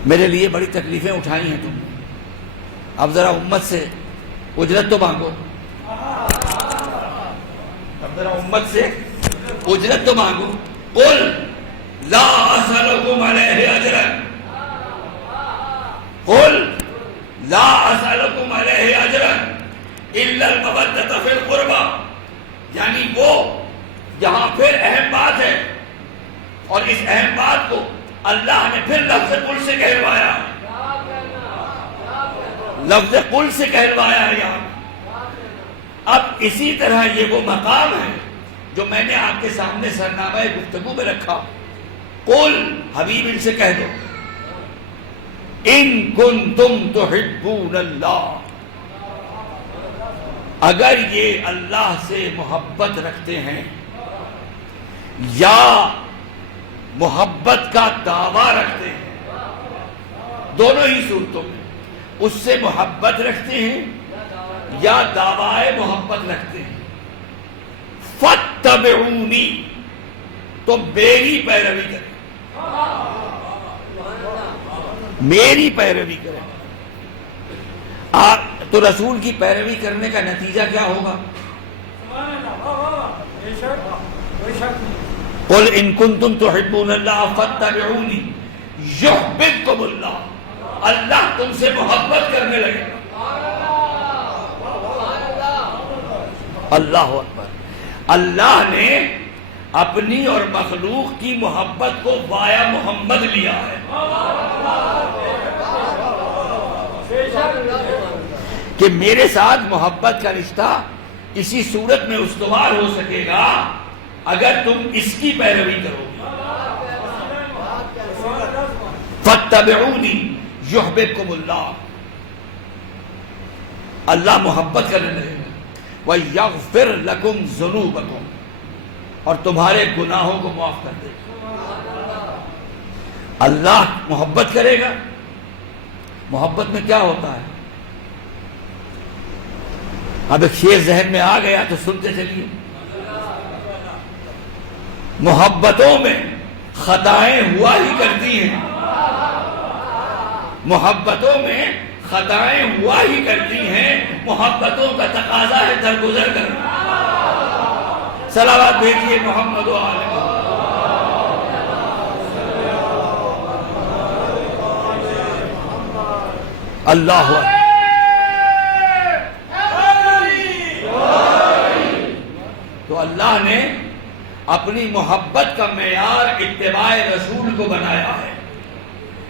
میرے لیے بڑی تکلیفیں اٹھائی ہیں تم نے، اب ذرا امت سے اجرت تو مانگو، اب ذرا امت سے اجرت تو مانگو۔ قل لا اسألکم علیہ اجرا، قل لا اسألکم علیہ اجرا الا المودۃ فی القربى، یعنی وہ جہاں پھر اہم بات ہے، اور اس اہم بات کو اللہ نے پھر لفظ قل سے کہلوایا، لفظ قل سے کہلوایا ہے یہاں۔ اب اسی طرح یہ وہ مقام ہے جو میں نے آپ کے سامنے سرنامہ گفتگو میں رکھا۔ قل، حبیب ان سے کہہ دو، ان کنتم تحبون اللہ، اگر یہ اللہ سے محبت رکھتے ہیں یا محبت کا دعویٰ رکھتے ہیں، دونوں ہی صورتوں میں اس سے محبت رکھتے ہیں یا دعویٰ محبت رکھتے ہیں، فاتبعونی، تو میری پیروی کریں، میری پیروی کریں۔ تو رسول کی پیروی کرنے کا نتیجہ کیا ہوگا؟ قل ان کنتم تحبون اللہ فاتبعونی یحببکم اللہ، اللہ تم سے محبت کرنے لگے گا۔ اللہ اکبر۔ اللہ نے اپنی اور مخلوق کی محبت کو وایا محمد لیا ہے۔ کہ میرے ساتھ محبت کا رشتہ اسی صورت میں استوار ہو سکے گا اگر تم اس کی پیروی کرو گے۔ فاتبعونی یحببکم اللہ، اللہ محبت کرنے لگے گا، وَيَغْفِرْ لَكُمْ ذُنُوبَكُمْ، اور تمہارے گناہوں کو معاف کر دے گا۔ اللہ محبت کرے گا۔ محبت میں کیا ہوتا ہے؟ اب ایک شعر ذہن میں آ گیا تو سنتے چلیے۔ محبتوں میں خطائیں ہوا ہی کرتی ہیں، محبتوں میں خطائیں ہوا ہی کرتی ہیں، محبتوں کا تقاضا ہے درگزر کرنا۔ صلوات بھیجیے محمد و آل محمد۔ اللہ اکبر۔ تو اللہ نے اپنی محبت کا معیار اتباع رسول کو بنایا ہے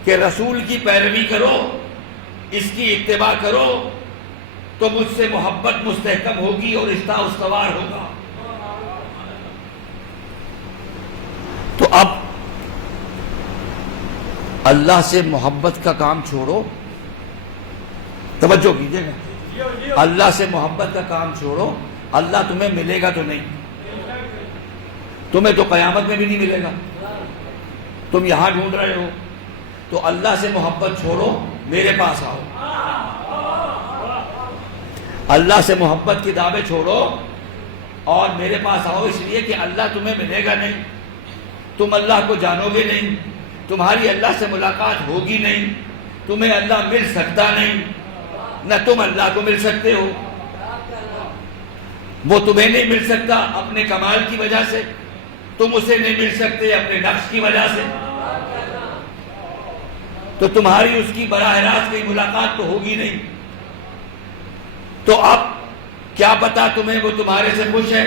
کہ رسول کی پیروی کرو، اس کی اتباع کرو تو مجھ سے محبت مستحکم ہوگی اور رشتہ استوار ہوگا۔ اللہ سے محبت کا کام چھوڑو، توجہ کیجیے گا، اللہ سے محبت کا کام چھوڑو، اللہ تمہیں ملے گا تو نہیں، تمہیں تو قیامت میں بھی نہیں ملے گا، تم یہاں ڈھونڈ رہے ہو، تو اللہ سے محبت چھوڑو، میرے پاس آؤ، اللہ سے محبت کی دعوے چھوڑو اور میرے پاس آؤ، اس لیے کہ اللہ تمہیں ملے گا نہیں، تم اللہ کو جانو گے نہیں، تمہاری اللہ سے ملاقات ہوگی نہیں، تمہیں اللہ مل سکتا نہیں، نہ تم اللہ کو مل سکتے ہو، وہ تمہیں نہیں مل سکتا اپنے کمال کی وجہ سے، تم اسے نہیں مل سکتے اپنے نقص کی وجہ سے، تو تمہاری اس کی براہ راست کوئی ملاقات تو ہوگی نہیں، تو اب کیا پتا تمہیں وہ تمہارے سے خوش ہے،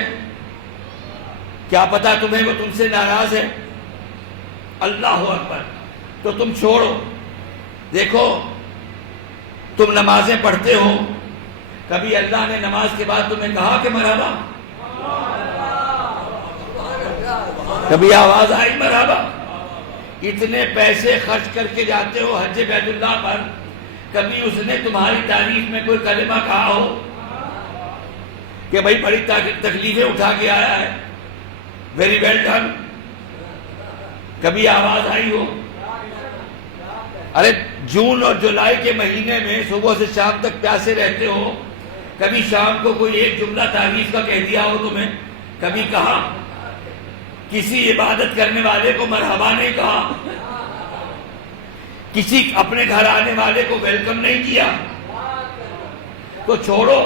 کیا پتا تمہیں وہ تم سے ناراض ہے، اللہ اکبر، تو تم چھوڑو، دیکھو تم نمازیں پڑھتے ہو، کبھی اللہ نے نماز کے بعد تمہیں کہا کہ مرحبا، کبھی آواز آئی مرحبا، اتنے پیسے خرچ کر کے جاتے ہو حج بیت اللہ پر، کبھی اس نے تمہاری تعریف میں کوئی کلمہ کہا ہو کہ بھائی بڑی تکلیفیں اٹھا کے آیا ہے، ویری ویل ڈن، کبھی آواز آئی ہو؟ ارے جون اور جولائی کے مہینے میں صبح سے شام تک پیاسے رہتے ہو، کبھی شام کو کوئی ایک جملہ تعریف کا کہہ دیا ہو تمہیں، کبھی کہا؟ کسی عبادت کرنے والے کو مرحبا نہیں کہا، کسی اپنے گھر آنے والے کو ویلکم نہیں کیا، تو چھوڑو،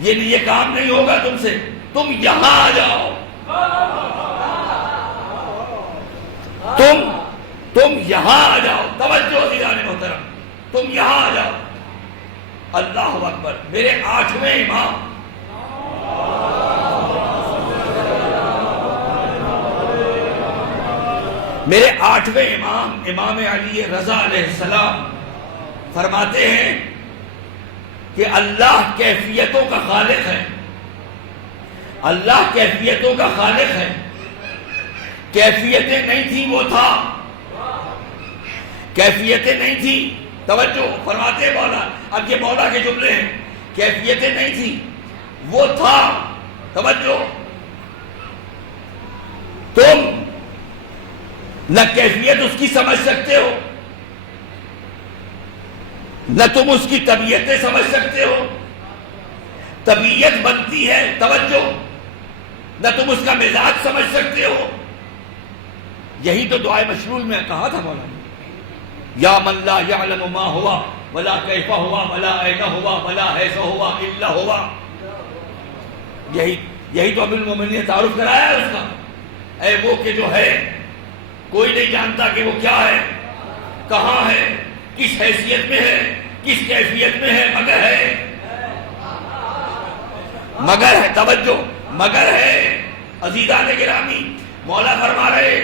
یہ کام نہیں ہوگا تم سے، تم یہاں آ جاؤ، تم یہاں آ جاؤ، توجہ عزیزان محترم، تم یہاں آ جاؤ، اللہ اکبر، میرے 8ویں امام، میرے 8ویں امام امام علی رضا علیہ السلام فرماتے ہیں کہ اللہ کیفیتوں کا خالق ہے، اللہ کیفیتوں کا خالق ہے، کیفیتیں نہیں تھی وہ تھا، کیفیتیں نہیں تھی، توجہ فرماتے ہیں مولا، اب یہ مولا کے جملے ہیں، کیفیتیں نہیں تھی وہ تھا، توجہ، تم نہ کیفیت اس کی سمجھ سکتے ہو، نہ تم اس کی طبیعتیں سمجھ سکتے ہو، طبیعت بنتی ہے، توجہ، نہ تم اس کا مزاج سمجھ سکتے ہو، یہی تو دعائے مشلول میں کہا تھا مولا نے، یا من لا یعلم ما ہوا ولا کیف ہوا ولا این ہوا ولا حیث ہوا الا ہوا، یہی تو امیر المومنین نے تعارف کرایا ہے اس کا، اے وہ کہ جو ہے کوئی نہیں جانتا کہ وہ کیا ہے، کہاں ہے، کس حیثیت میں ہے، کس کیفیت میں ہے، مگر ہے، توجہ، مگر ہے، عزیزان گرامی، مولا فرما رہے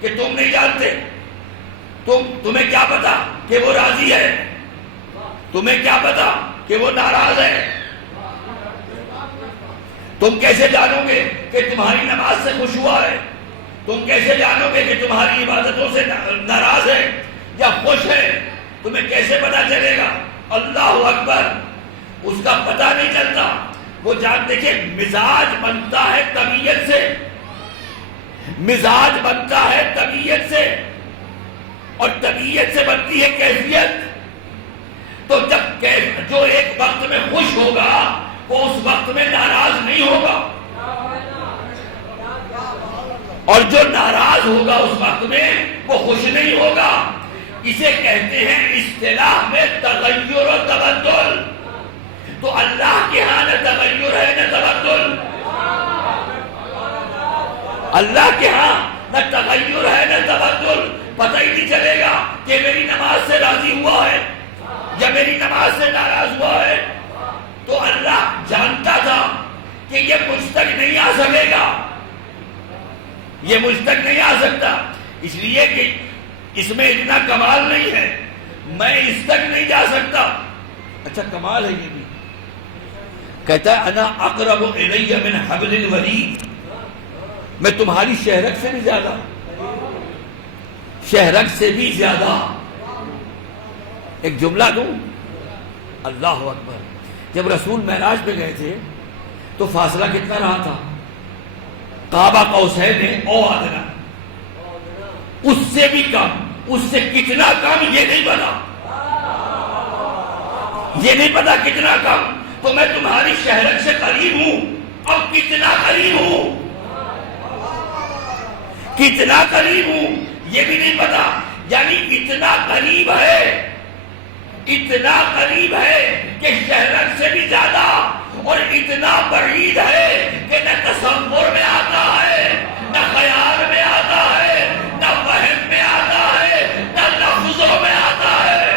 کہ تم نہیں جانتے، تمہیں کیا پتا کہ وہ راضی ہے، تمہیں کیا پتا کہ وہ ناراض ہے، تم کیسے جانو گے کہ تمہاری نماز سے خوش ہوا ہے، تم کیسے جانو گے کہ تمہاری عبادتوں سے ناراض ہے یا خوش ہے، تمہیں کیسے پتا چلے گا؟ اللہ اکبر، اس کا پتہ نہیں چلتا، وہ جانتے کہ مزاج بنتا ہے طبیعت سے، مزاج بنتا ہے طبیعت سے، اور طبیعت سے بنتی ہے کیفیت، تو جب جو ایک وقت میں خوش ہوگا وہ اس وقت میں ناراض نہیں ہوگا، اور جو ناراض ہوگا اس وقت میں وہ خوش نہیں ہوگا، اسے کہتے ہیں اصطلاح میں تغیر و تبدل، تو اللہ کے ہاں نہ تغیر ہے نہ تبدل، اللہ کے ہاں نہ تغیر ہے نہ تبدل، پتہ ہی نہیں چلے گا کہ میری نماز سے راضی ہوا ہے یا میری نماز سے ناراض ہوا ہے، تو اللہ جانتا تھا کہ یہ مجھ تک نہیں آ سکے گا، یہ مجھ تک نہیں آ سکتا، اس لیے کہ اس میں اتنا کمال نہیں ہے، میں اس تک نہیں جا سکتا، اچھا کمال ہے یہ بھی، کہتا ہے انا اقرب الی من حبل الورید، میں تمہاری شہرت سے بھی زیادہ، شہرک سے بھی زیادہ. ایک جملہ دوں, اللہ اکبر. جب رسول معراج پہ گئے تھے تو فاصلہ کتنا رہا تھا؟ کعبہ قوسین او ادنا, اس سے بھی کم. اس سے کتنا کم یہ نہیں پتا, یہ نہیں پتا کتنا کم. تو میں تمہاری شہرک سے قریب ہوں. اب کتنا قریب ہوں, کتنا قریب ہوں یہ بھی نہیں پتا. یعنی اتنا قریب ہے, اتنا قریب ہے کہ شہرک سے بھی زیادہ, اور اتنا بعید ہے کہ نہ تصور میں آتا ہے, نہ خیال میں آتا ہے, نہ وہم میں آتا ہے, نہ لفظوں میں آتا ہے.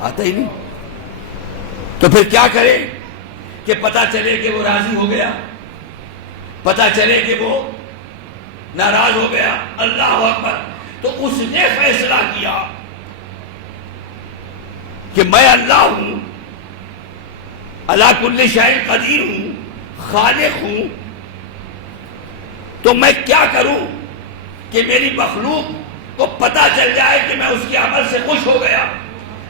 آتا ہی نہیں. تو پھر کیا کرے کہ پتا چلے کہ وہ راضی ہو گیا, پتا چلے کہ وہ ناراض ہو گیا. اللہ اکبر. تو اس نے فیصلہ کیا کہ میں اللہ ہوں, اللہ کل شیء قدیر ہوں, خالق ہوں. تو میں کیا کروں کہ میری مخلوق کو پتا چل جائے کہ میں اس کے عمل سے خوش ہو گیا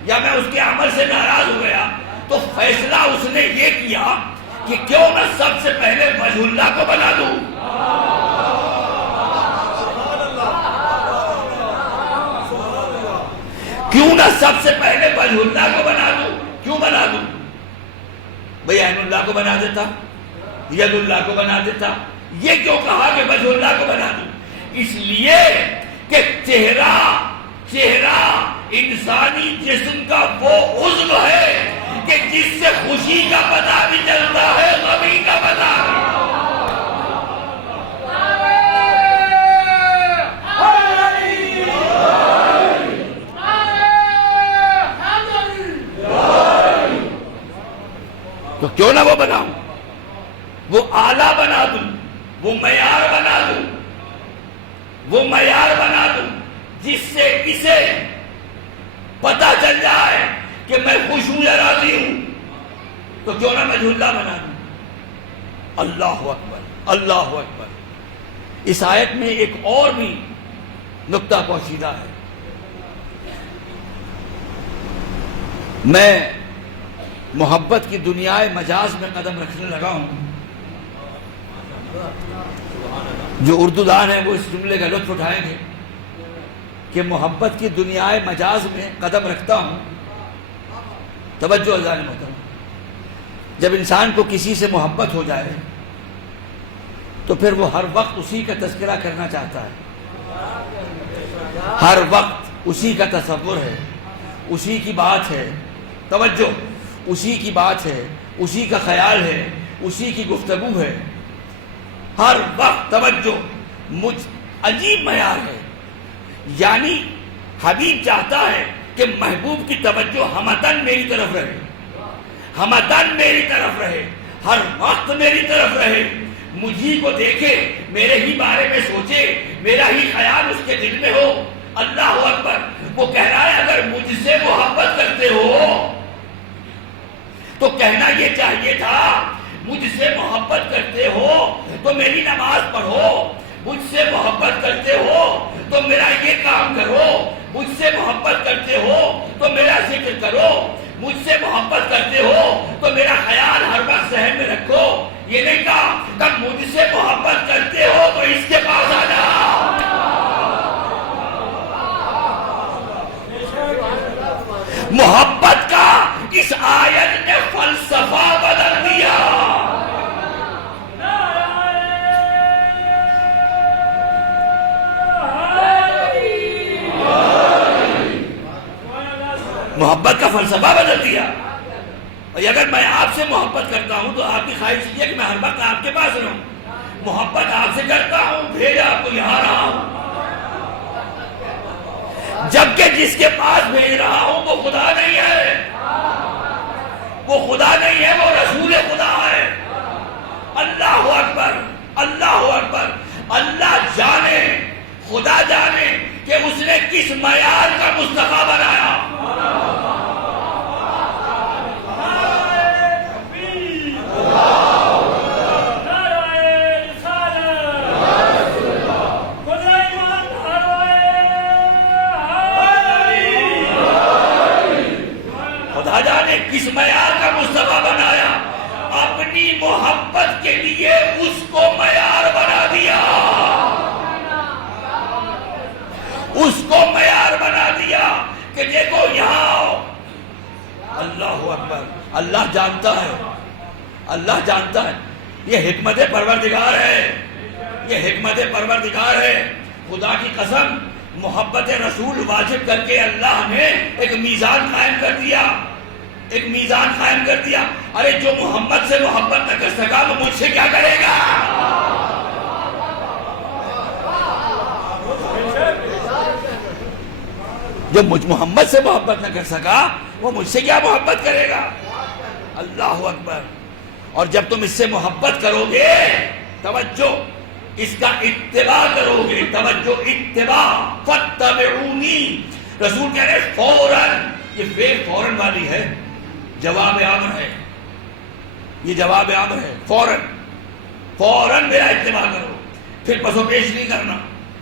یا میں اس کے عمل سے ناراض ہو گیا. تو فیصلہ اس نے یہ کیا کہ کیوں نہ سب سے پہلے وجہ اللہ کو بنا دوں. کیوں نہ سب سے پہلے وجہ اللہ کو بنا دوں. کیوں بنا دوں بھئی؟ عین اللہ کو بنا دیتا, ید اللہ کو بنا دیتا. یہ کیوں کہا کہ وجہ اللہ کو بنا دوں؟ اس لیے کہ چہرہ انسانی جسم کا وہ عضو ہے کہ جس سے خوشی کا پتہ بھی چلتا ہے, غمی کا پتہ بھی. تو کیوں نہ وہ بناؤں, وہ آلہ بنا دوں, وہ معیار بنا دوں, وہ معیار بنا دوں جس سے اسے پتا چل جائے کہ میں خوش ہوں یا راضی ہوں. تو کیوں نہ وجہ اللہ بنا دوں. اللہ اکبر, اللہ اکبر. اس آیت میں ایک اور بھی نقطہ پوشیدہ ہے. میں محبت کی دنیا مجاز میں قدم رکھنے لگا ہوں. جو اردو دان ہیں وہ اس جملے کا لطف اٹھائیں گے کہ محبت کی دنیا مجاز میں قدم رکھتا ہوں. توجہ عزیزان محترم, جب انسان کو کسی سے محبت ہو جائے تو پھر وہ ہر وقت اسی کا تذکرہ کرنا چاہتا ہے, ہر وقت اسی کا تصور ہے, اسی کی بات ہے. توجہ, اسی کی بات ہے, اسی کا خیال ہے, اسی کی گفتگو ہے ہر وقت. توجہ, عجیب معیار ہے. یعنی حبیب چاہتا ہے کہ محبوب کی توجہ ہمتن میری طرف رہے, ہمتن میری طرف رہے, ہر وقت میری طرف رہے, مجھی کو دیکھے, میرے ہی بارے میں سوچے, میرا ہی خیال اس کے دل میں ہو. اللہ اکبر. وہ کہہ رہا ہے اگر مجھ سے محبت کرتے ہو تو کہنا یہ چاہیے تھا مجھ سے محبت کرتے ہو تو میری نماز پڑھو, مجھ سے محبت کرتے ہو تو میرا یہ کام کرو, مجھ سے محبت کرتے ہو تو میرا ذکر کرو, مجھ سے محبت کرتے ہو تو میرا خیال ہر وقت ذہن میں رکھو. یہ نہیں کہا کہ مجھ سے محبت کرتے ہو تو اس کے پاس آ جاؤ. محبت کا اس آیت نے فلسفہ بدل دیا. محبت کا فلسفہ بدل دیا. اور اگر میں آپ سے محبت کرتا ہوں تو آپ کی خواہش یہ ہے کہ میں ہر وقت آپ کے پاس رہوں. محبت آپ سے کرتا ہوں, بھیجا آپ کو یہاں رہا ہوں, جبکہ جس کے پاس بھیج رہا ہوں وہ خدا نہیں ہے, وہ خدا نہیں ہے, وہ رسول خدا ہے. اللہ اکبر, اللہ اکبر. اللہ جانے, خدا جانے کہ اس نے کس معیار کا مصطفیٰ بنایا. اس کو معیار بنا دیا کہ دیکھو یہاں آؤ. اللہ اکبر. اللہ جانتا ہے, اللہ جانتا ہے. یہ حکمت پروردگار ہے, یہ حکمت پروردگار ہے. خدا کی قسم محبت رسول واجب کر کے اللہ نے ایک میزان قائم کر دیا, ایک میزان قائم کر دیا. ارے جو محمد سے محبت نہ کر سکا وہ مجھ سے کیا کرے گا؟ جو محمد سے محبت نہ کر سکا وہ مجھ سے کیا محبت کرے گا؟ اللہ اکبر. اور جب تم اس سے محبت کرو گے, توجہ, اس کا اتباع کرو گے, توجہ, اتباع, فاتبعونی. رسول کہہ رہے فوراً, یہ فعل فوراً والی ہے, جواب امر ہے, یہ جواب امر ہے. فوراً, فوراً میرا اتباع کرو, پھر پسو پیش نہیں کرنا,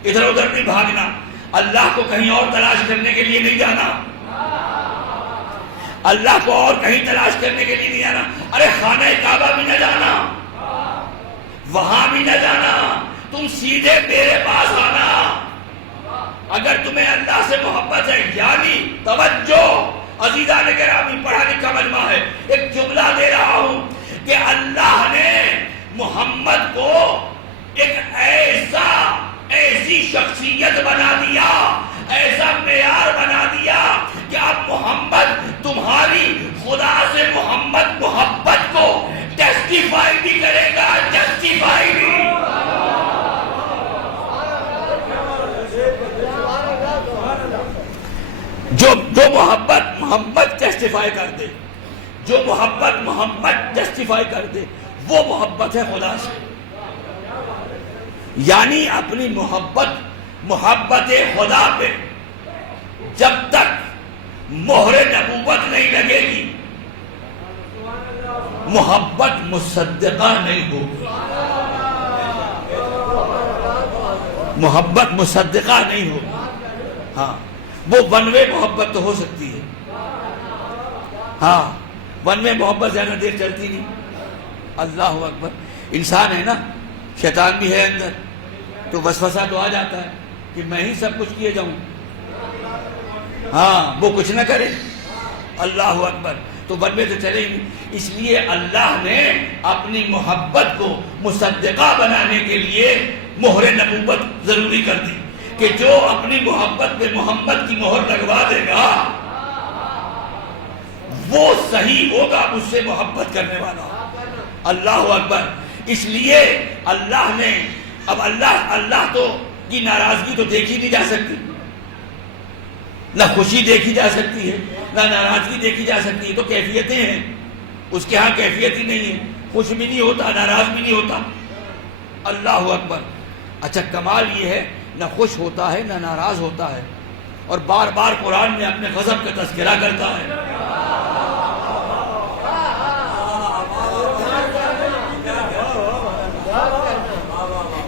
ادھر ادھر نہیں بھاگنا, اللہ کو کہیں اور تلاش کرنے کے لیے نہیں جانا, اللہ کو اور کہیں تلاش کرنے کے لیے نہیں جانا. ارے خانہ کعبہ بھی نہ جانا, وہاں بھی نہ جانا, تم سیدھے میرے پاس آنا اگر تمہیں اللہ سے محبت ہے. یعنی توجہ عزیزان گرامی, پڑھا لکھا مجمع ہے, ایک جملہ دے رہا ہوں کہ اللہ نے محمد کو ایک ایسی شخصیت بنا دیا, ایسا معیار بنا دیا کہ اب محمد تمہاری خدا سے محبت کو ٹیسٹیفائی بھی کرے گا, جسٹیفائی بھی. جو محبت ٹیسٹیفائی کر دے, جو محبت ٹیسٹیفائی کر دے, وہ محبت ہے خدا سے. یعنی اپنی محبت خدا پہ جب تک مہر نبوت نہیں لگے گی, محبت مصدقہ نہیں ہوگی, محبت مصدقہ نہیں ہوگی. ہاں, وہ ون وے محبت تو ہو سکتی ہے, ہاں, ون وے محبت زیادہ دیر چلتی نہیں. اللہ اکبر. انسان ہے نا, شیطان بھی ہے اندر, تو وسوسہ تو آ جاتا ہے کہ میں ہی سب کچھ کیے جاؤں, ہاں, وہ کچھ نہ کرے. اللہ اکبر. تو ون وے تو چلے گی. اس لیے اللہ نے اپنی محبت کو مصدقہ بنانے کے لیے مہر نبوت ضروری کر دی کہ جو اپنی محبت پہ محمد کی مہر لگوا دے گا وہ صحیح ہوگا, مجھ سے محبت کرنے والا. اللہ اکبر. اس لیے اللہ نے, اب اللہ تو کی ناراضگی تو دیکھی نہیں جا سکتی, نہ خوشی دیکھی جا سکتی ہے, نہ ناراضگی دیکھی جا سکتی ہے. تو کیفیتیں ہیں, اس کے ہاں کیفیت ہی نہیں ہے, خوش بھی نہیں ہوتا, ناراض بھی نہیں ہوتا. اللہ اکبر. اچھا, کمال یہ ہے نہ خوش ہوتا ہے نہ ناراض ہوتا ہے, اور بار بار قرآن میں اپنے غضب کا تذکرہ کرتا ہے.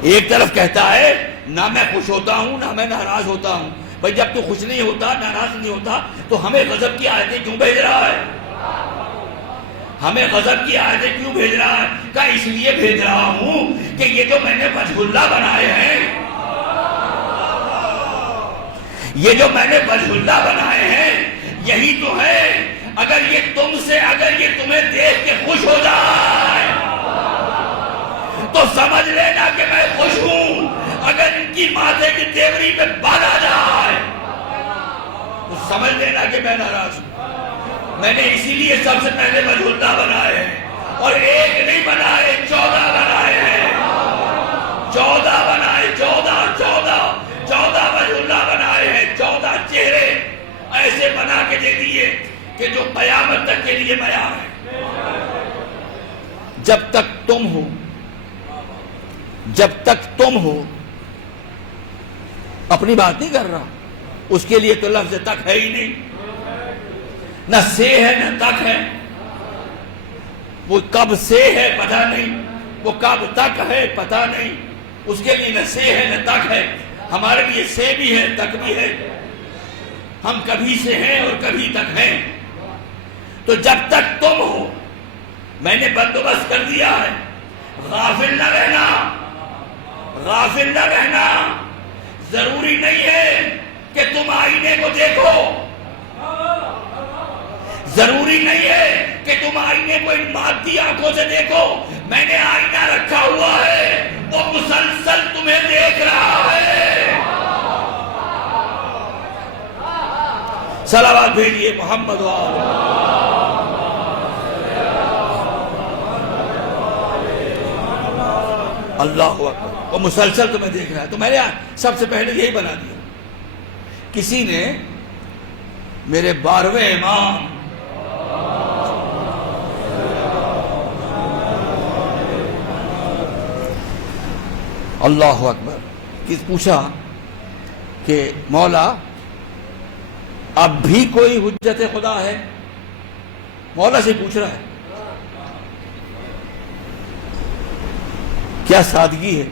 ایک طرف کہتا ہے نہ میں خوش ہوتا ہوں نہ میں ناراض ہوتا ہوں. بھائی جب تو خوش نہیں ہوتا, ناراض نہیں ہوتا, تو ہمیں غضب کی آیتیں کیوں بھیج رہا ہے؟ ہمیں غضب کی آیتیں کیوں بھیج رہا ہے؟ کہ اس لیے بھیج رہا ہوں کہ یہ جو میں نے وجہ اللہ بنائے ہیں, یہ جو میں نے وجہ اللہ بنائے ہیں, یہی تو ہے. اگر یہ تمہیں دیکھ کے خوش ہو جائے تو سمجھ لینا کہ میں خوش ہوں. اگر ان کی ماتھے کی تیوری پہ بال آ جائے تو سمجھ لینا کہ میں ناراض ہوں. میں نے اسی لیے سب سے پہلے وجہ اللہ بنائے ہیں, اور ایک نہیں بنائے, 14 بنائے ہیں. 14 بنائے, 14 وجہ اللہ بنائے ہیں. 14 چہرے ایسے بنا کے دے دیے کہ جو قیامت تک کے لیے معیار ہے. جب تک تم ہو, اپنی بات نہیں کر رہا, اس کے لیے تو لفظ تک ہے ہی نہیں, نہ سے ہے نہ تک ہے. وہ کب سے ہے پتہ نہیں, وہ کب تک ہے پتہ نہیں. اس کے لیے نہ سے ہے نہ تک ہے. ہمارے لیے سے بھی ہے, تک بھی ہے. ہم کبھی سے ہیں اور کبھی تک ہیں. تو جب تک تم ہو میں نے بندوبست کر دیا ہے. غافل نہ رہنا, غافل نہ رہنا. ضروری نہیں ہے کہ تم آئینے کو دیکھو، ضروری نہیں ہے کہ تم آئینے کو ان مادی آنکھوں سے دیکھو. میں نے آئینہ رکھا ہوا ہے، وہ مسلسل تمہیں دیکھ رہا ہے. صلوات بھیجیے محمد اللہ اکبر. وہ مسلسل تمہیں دیکھ رہا ہے. تو میں نے سب سے پہلے یہی بنا دیا. کسی نے میرے 12ویں امام اللہ اکبر کس پوچھا کہ مولا اب بھی کوئی حجت خدا ہے؟ مولا سے پوچھ رہا ہے. کیا سادگی ہے!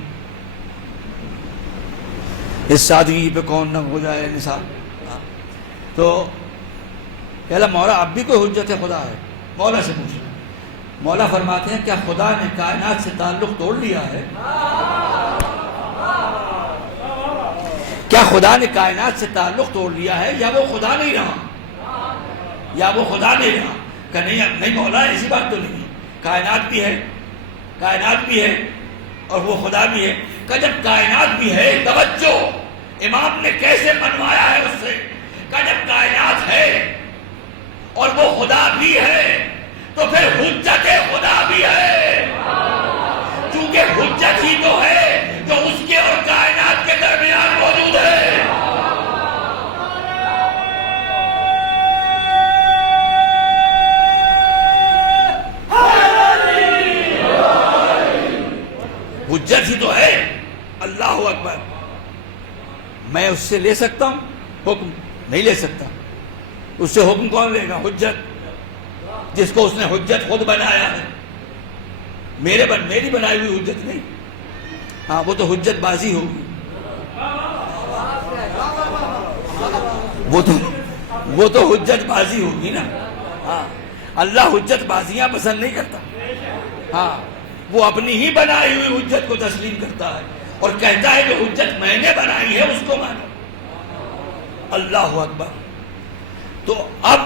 اس سادگی پہ کون نہ ہو جائے نثار. تو کہلا مولا اب بھی کوئی حجت خدا ہے؟ مولا سے پوچھ رہا ہے. مولا فرماتے ہیں کیا خدا نے کائنات سے تعلق توڑ لیا ہے؟ کیا خدا نے کائنات سے تعلق توڑ لیا ہے، یا وہ خدا نہیں رہا؟ یا وہ خدا نہیں رہا؟ کہ نہیں مولا ایسی بات تو نہیں. کائنات بھی ہے، کائنات بھی ہے اور وہ خدا بھی ہے. کہ جب کائنات بھی ہے، توجہ امام نے کیسے منوایا ہے اس سے، کہ جب کائنات ہے اور وہ خدا بھی ہے تو پھر حجت خدا بھی ہے. کیونکہ حجت ہی تو ہے جو اس کے اور کائنات کے درمیان موجود ہے. حجت ہی تو ہے. اللہ اکبر. میں اس سے لے سکتا ہوں حکم؟ نہیں لے سکتا. اس سے حکم کون لے گا؟ حجت، جس کو اس نے حجت خود بنایا ہے. میری بنائی ہوئی حجت نہیں. ہاں وہ تو حجت بازی ہوگی، وہ تو حجت بازی ہوگی نا. ہاں اللہ حجت بازیاں پسند نہیں کرتا. ہاں وہ اپنی ہی بنائی ہوئی حجت کو تسلیم کرتا ہے اور کہتا ہے کہ حجت میں نے بنائی ہے اس کو مانو. اللہ اکبر. تو اب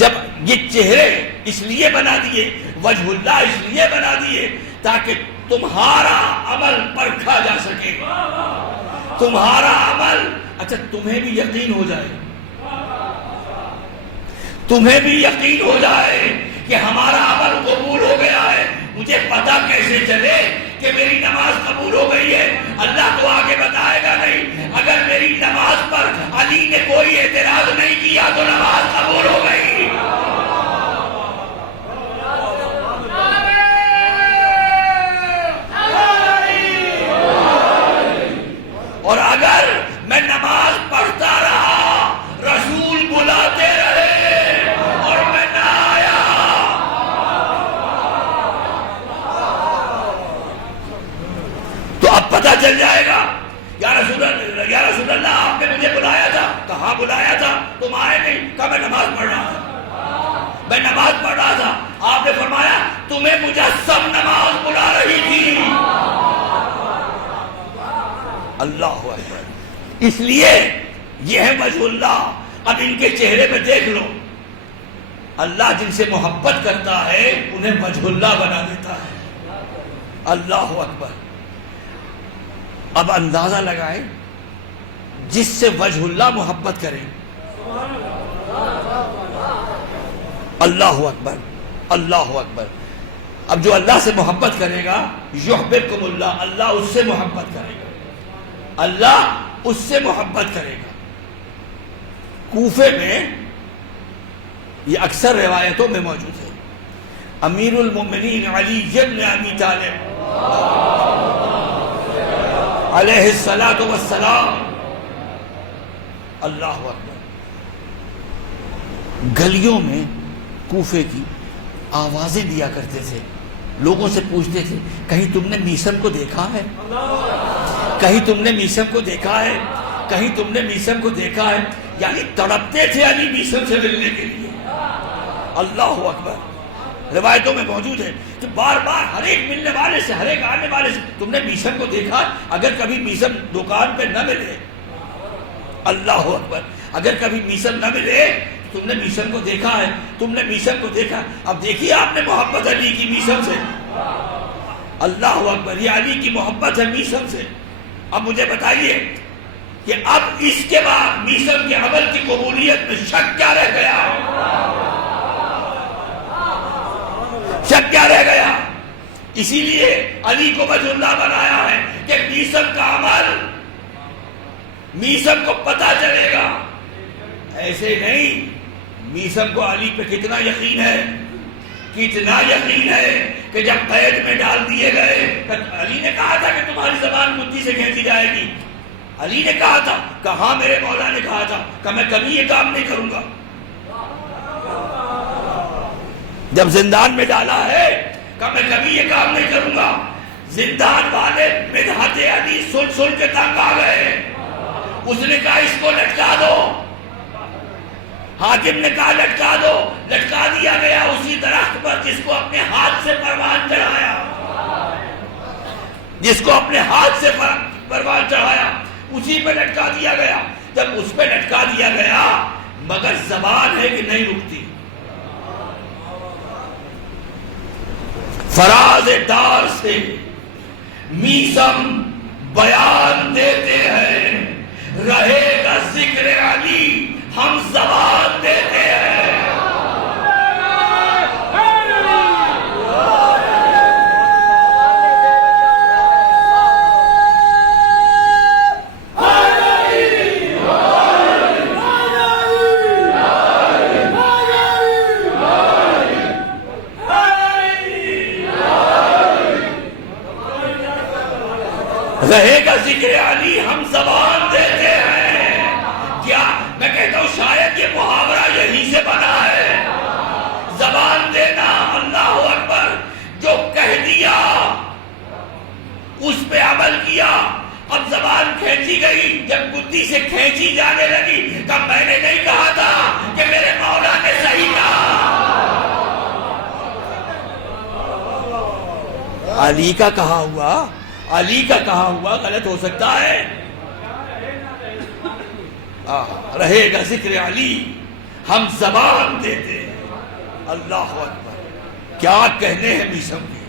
جب یہ چہرے اس لیے بنا دیے، وجہ اللہ اس لیے بنا دیے تاکہ تمہارا عمل پرکھا جا سکے. تمہارا عمل، اچھا تمہیں بھی یقین ہو جائے، تمہیں بھی یقین ہو جائے کہ ہمارا عمل قبول ہو گیا ہے. مجھے پتا کیسے چلے کہ میری نماز قبول ہو گئی ہے؟ اللہ تو آگے بتائے گا نہیں. اگر میری نماز پر علی نے کوئی اعتراض نہیں کیا تو نماز قبول ہو گئی. اور اگر میں نماز پڑھتا رہا، رسول بلاتے رہے اور میں نہ آیا، تو اب پتہ چل جائے گا یا رسول اللہ آپ نے مجھے بلایا تھا. کہاں بلایا تھا؟ تم آئے نہیں. کہا میں نماز پڑھ رہا تھا، میں نماز پڑھ رہا تھا. آپ نے فرمایا تمہیں مجسم نماز بلا رہی تھی. اللہ اکبر. اس لیے یہ ہے وجہ اللہ. اب ان کے چہرے پہ دیکھ لو، اللہ جن سے محبت کرتا ہے انہیں وجہ اللہ بنا دیتا ہے. اللہ اکبر. اب اندازہ لگائیں جس سے وجہ اللہ محبت کرے. اللہ اکبر، اللہ اکبر. اب جو اللہ سے محبت کرے گا یحببکم اللہ، اللہ اس سے محبت کرے گا، اللہ اس سے محبت کرے گا. کوفے میں یہ اکثر روایتوں میں موجود ہے، امیر المومنین علی بن ابی طالب علیہ الصلاۃ والسلام، اللہ اکبر، گلیوں میں کوفے کی آوازیں دیا کرتے تھے. لوگوں سے پوچھتے تھے کہیں تم نے میسم کو دیکھا ہے؟ کہیں تم نے میسم کو دیکھا ہے؟ کہیں تم نے میسم کو دیکھا ہے؟ یعنی تڑپتے تھے علی میسم سے ملنے کے لیے. اللہ اکبر. روایتوں میں موجود ہے کہ بار بار ہر ایک ملنے والے سے، ہر ایک آنے والے سے، تم نے میسم کو دیکھا؟ اگر کبھی میسم دکان پہ نہ ملے اللہ اکبر. اگر کبھی میسم نہ ملے، تم نے میسم کو دیکھا ہے، تم نے میسم کو دیکھا. اب دیکھیے آپ نے محبت علی کی میسم سے. اللہ اکبر، یہ علی کی محبت ہے میسم سے. اب مجھے بتائیے کہ اب اس کے بعد میسم کے عمل کی قبولیت میں شک کیا رہ گیا؟ شک کیا رہ گیا؟ اسی لیے علی کو وجہ اللہ بنایا ہے کہ میسم کا عمل میسم کو پتہ چلے گا. ایسے نہیں. میسم کو علی پہ کتنا یقین ہے، کتنا یقین ہے کہ جب قید میں ڈال دیے گئے، علی نے کہا تھا کہ تمہاری زبان مٹھی سے کھینچی جائے گی. علی نے کہا تھا کہ ہاں میرے مولا نے کہا تھا کہ میں کبھی یہ کام نہیں کروں گا. جب زندان میں ڈالا ہے کہ میں کبھی یہ کام نہیں کروں گا. زندان والے مدحت علی سن کے تنگ آ گئے. اس نے کہا اس کو لٹکا دو. حاکم نے کہا لٹکا دو. لٹکا دیا گیا اسی درخت پر جس کو اپنے ہاتھ سے پروان چڑھایا، جس کو اپنے ہاتھ سے پروان چڑھایا اسی پہ لٹکا دیا گیا. جب اس پہ لٹکا دیا گیا مگر زبان ہے کہ نہیں رکتی. فراز دار سے میسم بیان دیتے ہیں، رہے گا ذکر علی ہم زبان دیتے ہیں. رہے گا ذکر علی ہم زبان دیتے ہیں. کیا میں کہتا ہوں شاید یہ محاورہ یہیں سے بنا ہے. زبان دینا. اللہ اکبر. جو کہہ دیا اس پہ عمل کیا. اب زبان کھینچی گئی. جب گدی سے کھینچی جانے لگی تب میں نے نہیں کہا تھا کہ میرے مولا نے صحیح کہا. علی کا کہا ہوا، علی کا کہا ہوا غلط ہو سکتا ہے. رہے گا ذکر علی ہم زبان دیتے ہیں. اللہ اکبر. کیا کہنے ہیں میسم کے.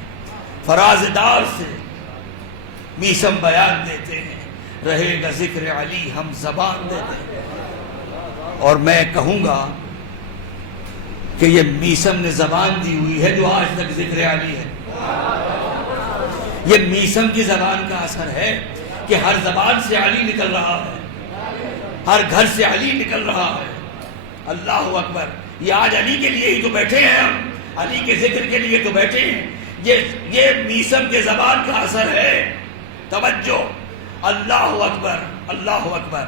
فراز دار سے میسم بیان دیتے ہیں، رہے گا ذکر علی ہم زبان دیتے ہیں. اور میں کہوں گا کہ یہ میسم نے زبان دی ہوئی ہے جو آج تک ذکر علی ہے. یہ میسم کی زبان کا اثر ہے کہ ہر زبان سے علی نکل رہا ہے، ہر گھر سے علی نکل رہا ہے. اللہ اکبر. یہ آج علی کے لیے ہی تو بیٹھے ہیں، ہم علی کے ذکر کے لیے تو بیٹھے ہیں. یہ میسم کے زبان کا اثر ہے. توجہ. اللہ اکبر. اللہ اکبر.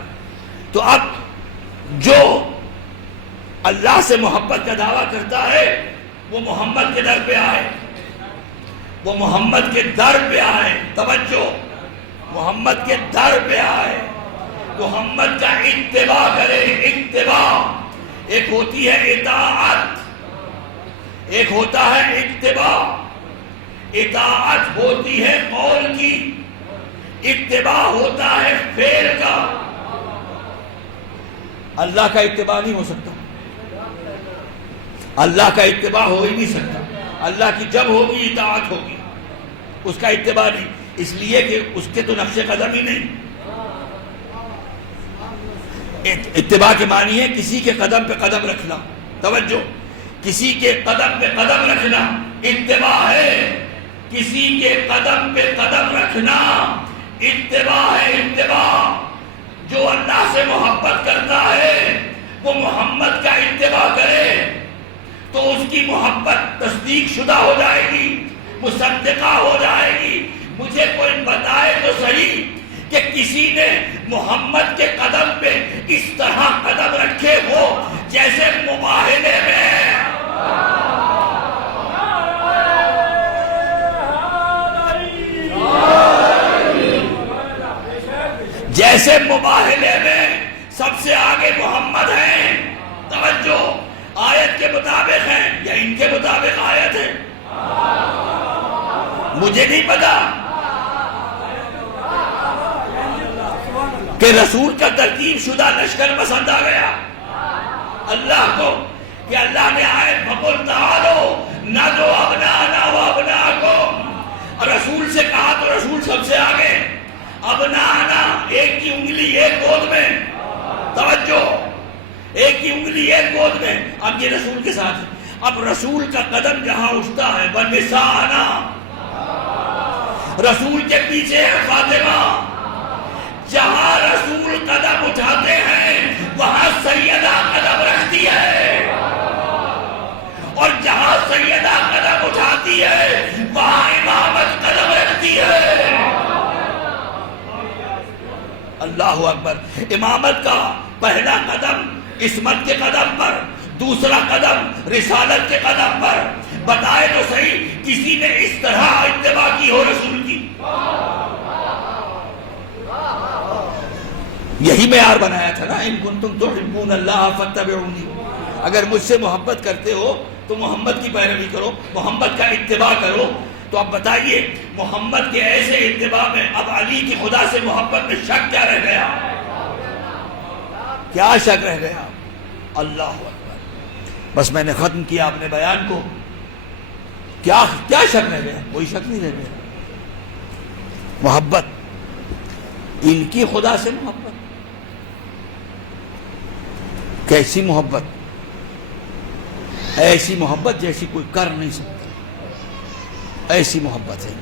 تو اب جو اللہ سے محبت کا دعویٰ کرتا ہے وہ محمد کے در پہ آئے، وہ محمد کے در پہ آئے. توجہ. محمد کے در پہ آئے، محمد کا اتباع کرے. اتباع. ایک ہوتی ہے اطاعت، ایک ہوتا ہے اتباع. اطاعت ہوتی ہے قول کی، اتباع ہوتا ہے فعل کا. اللہ کا اتباع نہیں ہو سکتا، اللہ کا اتباع ہو ہی نہیں سکتا. اللہ کی جب ہوگی اطاعت ہوگی، اس کا اتباع نہیں. اس لیے کہ اس کے تو نقش قدم ہی نہیں. اتباع کے معنی ہے کسی کے قدم پہ قدم رکھنا. توجہ. کسی کے قدم پہ قدم رکھنا اتباع ہے. کسی کے قدم پہ قدم رکھنا اتباع ہے. اتباع. جو اللہ سے محبت کرتا ہے وہ محمد کا اتباع کرے تو اس کی محبت تصدیق شدہ ہو جائے گی، مصدقہ ہو جائے گی. مجھے کوئی بتائے تو صحیح کہ کسی نے محمد کے قدم پہ اس طرح قدم رکھے ہو جیسے مباہلے میں، جیسے مباہلے میں سب سے آگے محمد ہیں. توجہ. آیت کے مطابق ہے یا ان کے مطابق آیت ہے مجھے نہیں پتا. کہ رسول کا ترتیب شدہ لشکر پسند آ گیا اللہ کو، کہ اللہ نے آئے فقل تعالوا ندعو ابناءنا وابناءکم، اور رسول سے کہا تو رسول سب سے آگے، ابناءنا ایک کی انگلی ایک گود میں، توجہ، ایک کی انگلی ایک گود میں، اب یہ رسول کے ساتھ ہے۔ اب رسول کا قدم جہاں اٹھتا ہے وَنِسَاءَنَا، رسول کے پیچھے ہے فاطمہ، جہاں رسول قدم اٹھاتے ہیں وہاں سیدہ قدم رکھتی ہے، اور جہاں سیدہ قدم اٹھاتی ہے وہاں امامت قدم رکھتی ہے۔ اللہ اکبر۔ امامت کا پہلا قدم عصمت کے قدم پر، دوسرا قدم رسالت کے قدم پر۔ بتائے تو صحیح کسی نے اس طرح اتباع کی ہو رسول کی؟ یہی معیار بنایا تھا نا، ان کنتم تحبون اللہ فاتبعونی، اگر مجھ سے محبت کرتے ہو تو محمد کی پیروی کرو، محمد کا اتباع کرو۔ تو اب بتائیے محمد کے ایسے اتباع میں اب علی کی خدا سے محبت میں شک کیا رہ گیا؟ کیا شک رہ گیا؟ اللہ اکبر۔ بس میں نے ختم کیا اپنے بیان کو، کیا شک رہ گیا؟ کوئی شک نہیں رہ گیا۔ محبت، ان کی خدا سے محبت، کیسی محبت؟ ایسی محبت جیسی کوئی کر نہیں سکتا، ایسی محبت ہے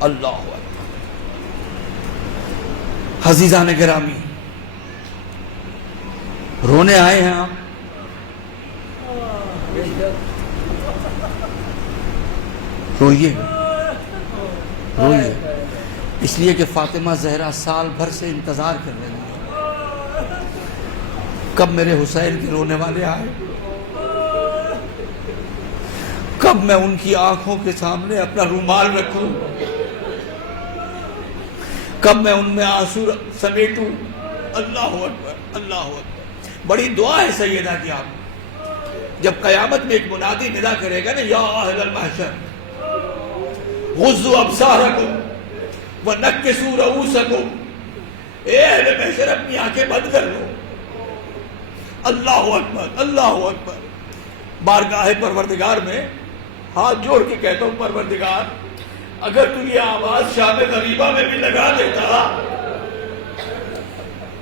اللہ اکبر۔ عزیزان گرامی، رونے آئے ہیں آپ؟ روئیے روئیے، اس لیے کہ فاطمہ زہرا سال بھر سے انتظار کر رہی ہے کب میرے حسین کے رونے والے آئے، کب میں ان کی آنکھوں کے سامنے اپنا رومال رکھوں، کب میں ان میں آنسو سمیٹوں۔ اللہ اکبر اللہ اکبر۔ بڑی دعا ہے سیدہ کی آپ، جب قیامت میں ایک منادی ندا کرے گا نا، یا اہل المحشر غضوا ابصارکم ونکسوا رؤوسکم، اے اہل محشر اپنی آنکھیں بند کر لو۔ اللہ اکبر اللہ اکبر۔ بارگاہ پروردگار میں ہاتھ جوڑ کے کہتا ہوں، پروردگار اگر تو یہ آواز شام غریبہ میں بھی لگا دیتا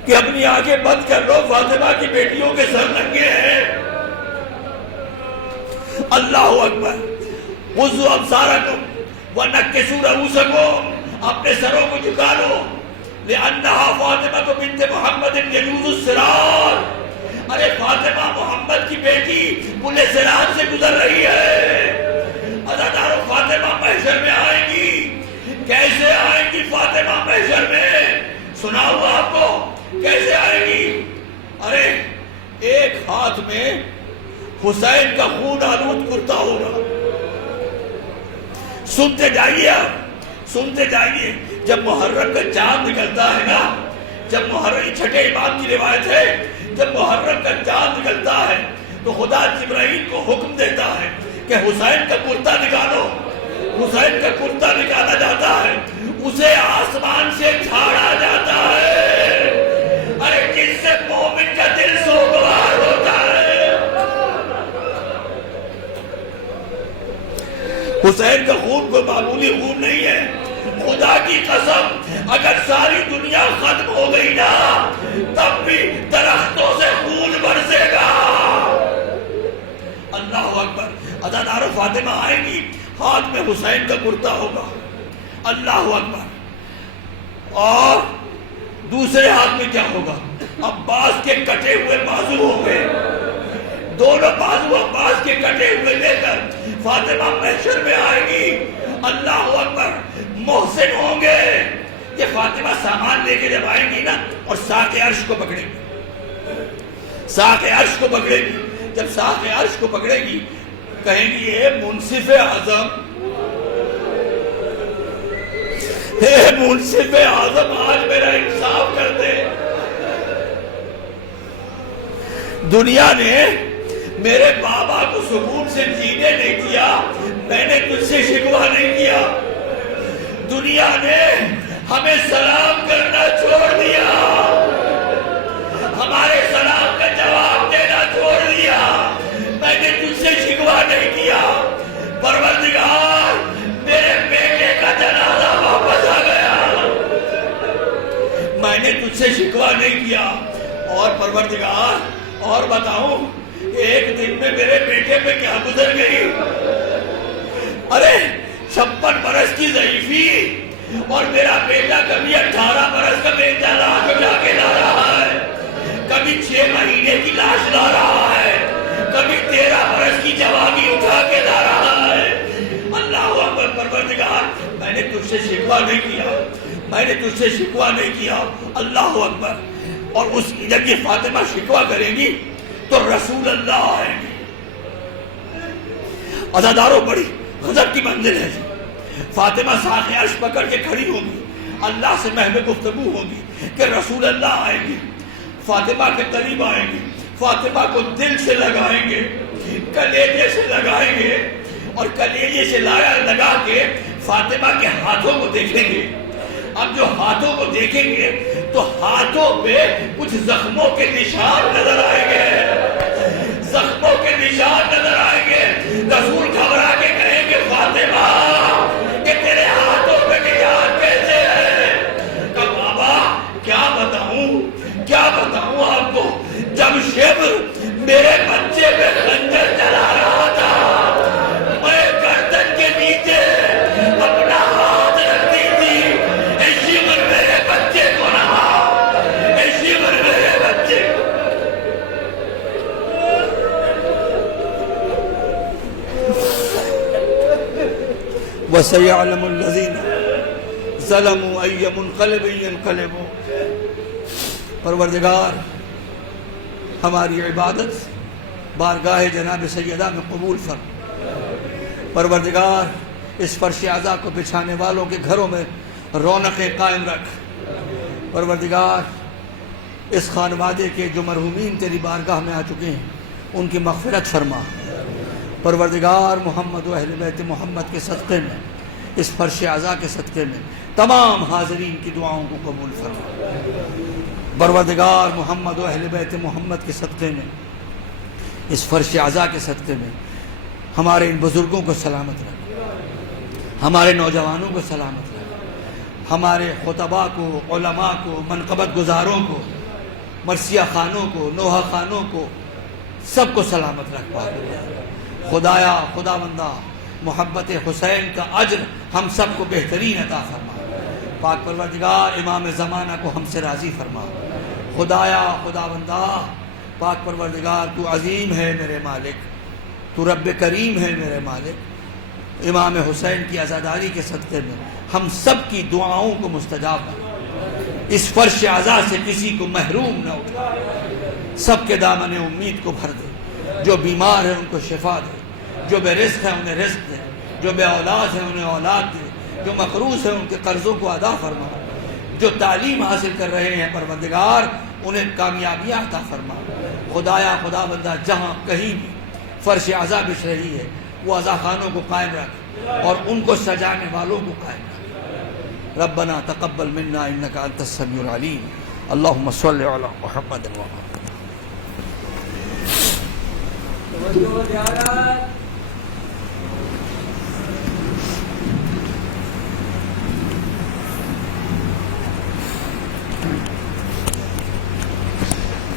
کہ اپنی آنکھیں بند کر لو، فاطمہ کی بیٹیوں کے سر ننگے ہیں۔ اللہ اکبر۔ غضوا ابصارکم ونکسوا رؤوسکم، اپنے سروں کو جھکا لو، لأنها فاطمہ بنت محمد یجوز الصراط، ارے فاطمہ محمد کی بیٹی پل صراط سے گزر رہی ہے۔ عزادارو، فاطمہ محشر میں آئے گی، کیسے آئے گی فاطمہ محشر میں؟ سناؤں آپ کو کیسے آئے گی؟ ارے ایک ہاتھ میں حسین کا خون آلود کرتا ہوگا۔ سنتے جائیے آپ، سنتے جائیے۔ جب محرم کا چاند نکلتا ہے نا، جب محرم، چھٹے امام کی روایت ہے، جب محرم کا چاند نکلتا ہے تو خدا جبرائیل کو حکم دیتا ہے کہ حسین کا کرتا نکالو۔ حسین کا کرتا نکالا جاتا ہے، اسے آسمان سے جھاڑا جاتا ہے۔ ارے جس سے مومن کا دل سوگوار ہوتا ہے۔ حسین کا خون کوئی معمولی خون نہیں ہے، خدا کی قسم اگر ساری دنیا ختم ہو گئی نا تب بھی درختوں سے خون برسے گا۔ اللہ اکبر۔ عزادارو، فاطمہ آئے گی، ہاتھ میں حسین کا کرتا ہوگا۔ اللہ اکبر۔ اور دوسرے ہاتھ میں کیا ہوگا؟ عباس کے کٹے ہوئے بازو ہوں گے، دونوں بازو عباس کے کٹے ہوئے لے کر فاطمہ محشر میں آئے گی۔ اللہ اکبر۔ محسن ہوں گے، یہ فاطمہ سامان لے کے جب آئیں گی نا اور ساق عرش کو پکڑے گی، ساق عرش کو پکڑے گی، جب ساق عرش کو پکڑے گی کہیں گی اے منصف اعظم، اے منصف اعظم آج میرا انصاف کر دے۔ دنیا نے میرے بابا کو سکون سے جینے نہیں دیا، میں نے تجھ سے شکوہ نہیں کیا۔ دنیا نے ہمیں سلام کرنا چھوڑ دیا، شکوہ نہیں کیا. اور پروردگار اور بتاؤں ایک دن میں میرے بیٹے پہ کیا گزر گئی. ارے 56 برس کی ضعیفی اور میرا بیٹا کبھی 18 برس کا بیٹا لاش اٹھا کے لا رہا ہے, کبھی 6 مہینے کی لاش لا رہا ہے, کبھی 13 برس کی جوانی اٹھا کے لا رہا ہے. اللہ اکبر. پروردگار میں نے تجھ سے شکوہ نہیں کیا, میں نے تجھ سے شکوہ نہیں کیا. اللہ اکبر. اور اس جب یہ فاطمہ شکوہ کریں گی تو رسول اللہ آئیں گے. عزاداروں بڑی غضب کی منزل ہے. فاطمہ ساق عرش پکڑ کے کھڑی ہوگی, اللہ سے محو گفتگو ہوگی کہ رسول اللہ آئیں گے. فاطمہ کے قریب آئیں گے, فاطمہ کو دل سے لگائیں گے, کلیجے سے لگائیں گے, اور کلیجے سے لگا کے فاطمہ کے ہاتھوں کو دیکھیں گے. اب جو ہاتھوں کو دیکھیں گے تو ہاتھوں پہ کچھ زخموں کے نشان نظر آئیں گے, زخموں کے نشان نظر آئیں گے. رسول گھبرا کے کہیں گے فاطمہ کہ تیرے ہاتھوں پہ نشان کیسے ہے؟ کہ بابا کیا بتاؤں آپ کو, جب شب میرے بچے پہ خنجر چلا رہا تھا میں گردن کے نیچے اپنا ہاتھ رکھتی تھی. اے شیور میرے بچے کو نہ, اے شیور میرے بچے کو. وَسَيَعْلَمُ الَّذِينَ ظَلَمُوا أَيَّ مُنْقَلِبٍ يَنْقَلِبُونَ. پروردگار ہماری عبادت بارگاہ جناب سیدہ میں قبول فرما. پروردگار اس فرش عزا کو بچھانے والوں کے گھروں میں رونقیں قائم رکھ. پروردگار اس خانوادے کے جو مرحومین تیری بارگاہ میں آ چکے ہیں ان کی مغفرت فرما. پروردگار محمد و اہل بیت محمد کے صدقے میں, اس فرش عزا کے صدقے میں تمام حاضرین کی دعاؤں کو قبول فرما. پروردگار محمد و اہل بیت محمد کے صدقے میں, اس فرش عزا کے صدقے میں ہمارے ان بزرگوں کو سلامت رکھ, ہمارے نوجوانوں کو سلامت رکھ, ہمارے خطباء کو, علماء کو, منقبت گزاروں کو, مرثیہ خانوں کو, نوحہ خانوں کو, سب کو سلامت رکھ. خدایا خداوندہ محبت حسین کا اجر ہم سب کو بہترین عطا فرما. پاک پروردگار امام زمانہ کو ہم سے راضی فرما. خدایا خداوندہ پاک پروردگار تو عظیم ہے میرے مالک, تو رب کریم ہے میرے مالک. امام حسین کی عزاداری کے صدقے میں ہم سب کی دعاؤں کو مستجاب بنا. اس فرش عزا سے کسی کو محروم نہ اٹھا, سب کے دامن امید کو بھر دے. جو بیمار ہیں ان کو شفا دے, جو بے رزق ہیں انہیں رزق دے, جو بے اولاد ہیں انہیں اولاد دے, جو مقروض ہیں ان کے قرضوں کو ادا فرما. جو تعلیم حاصل کر رہے ہیں پروردگار انہیں کامیابیاں عطا فرما. خدایا خدا بندہ جہاں کہیں بھی فرش عزا بچھ رہی ہے وہ عزا خانوں کو قائم رکھ اور ان کو سجانے والوں کو قائم رکھ. ربنا تقبل منا انك انت السميع العليم. اللهم صل على محمد وعلى توجہ دھیان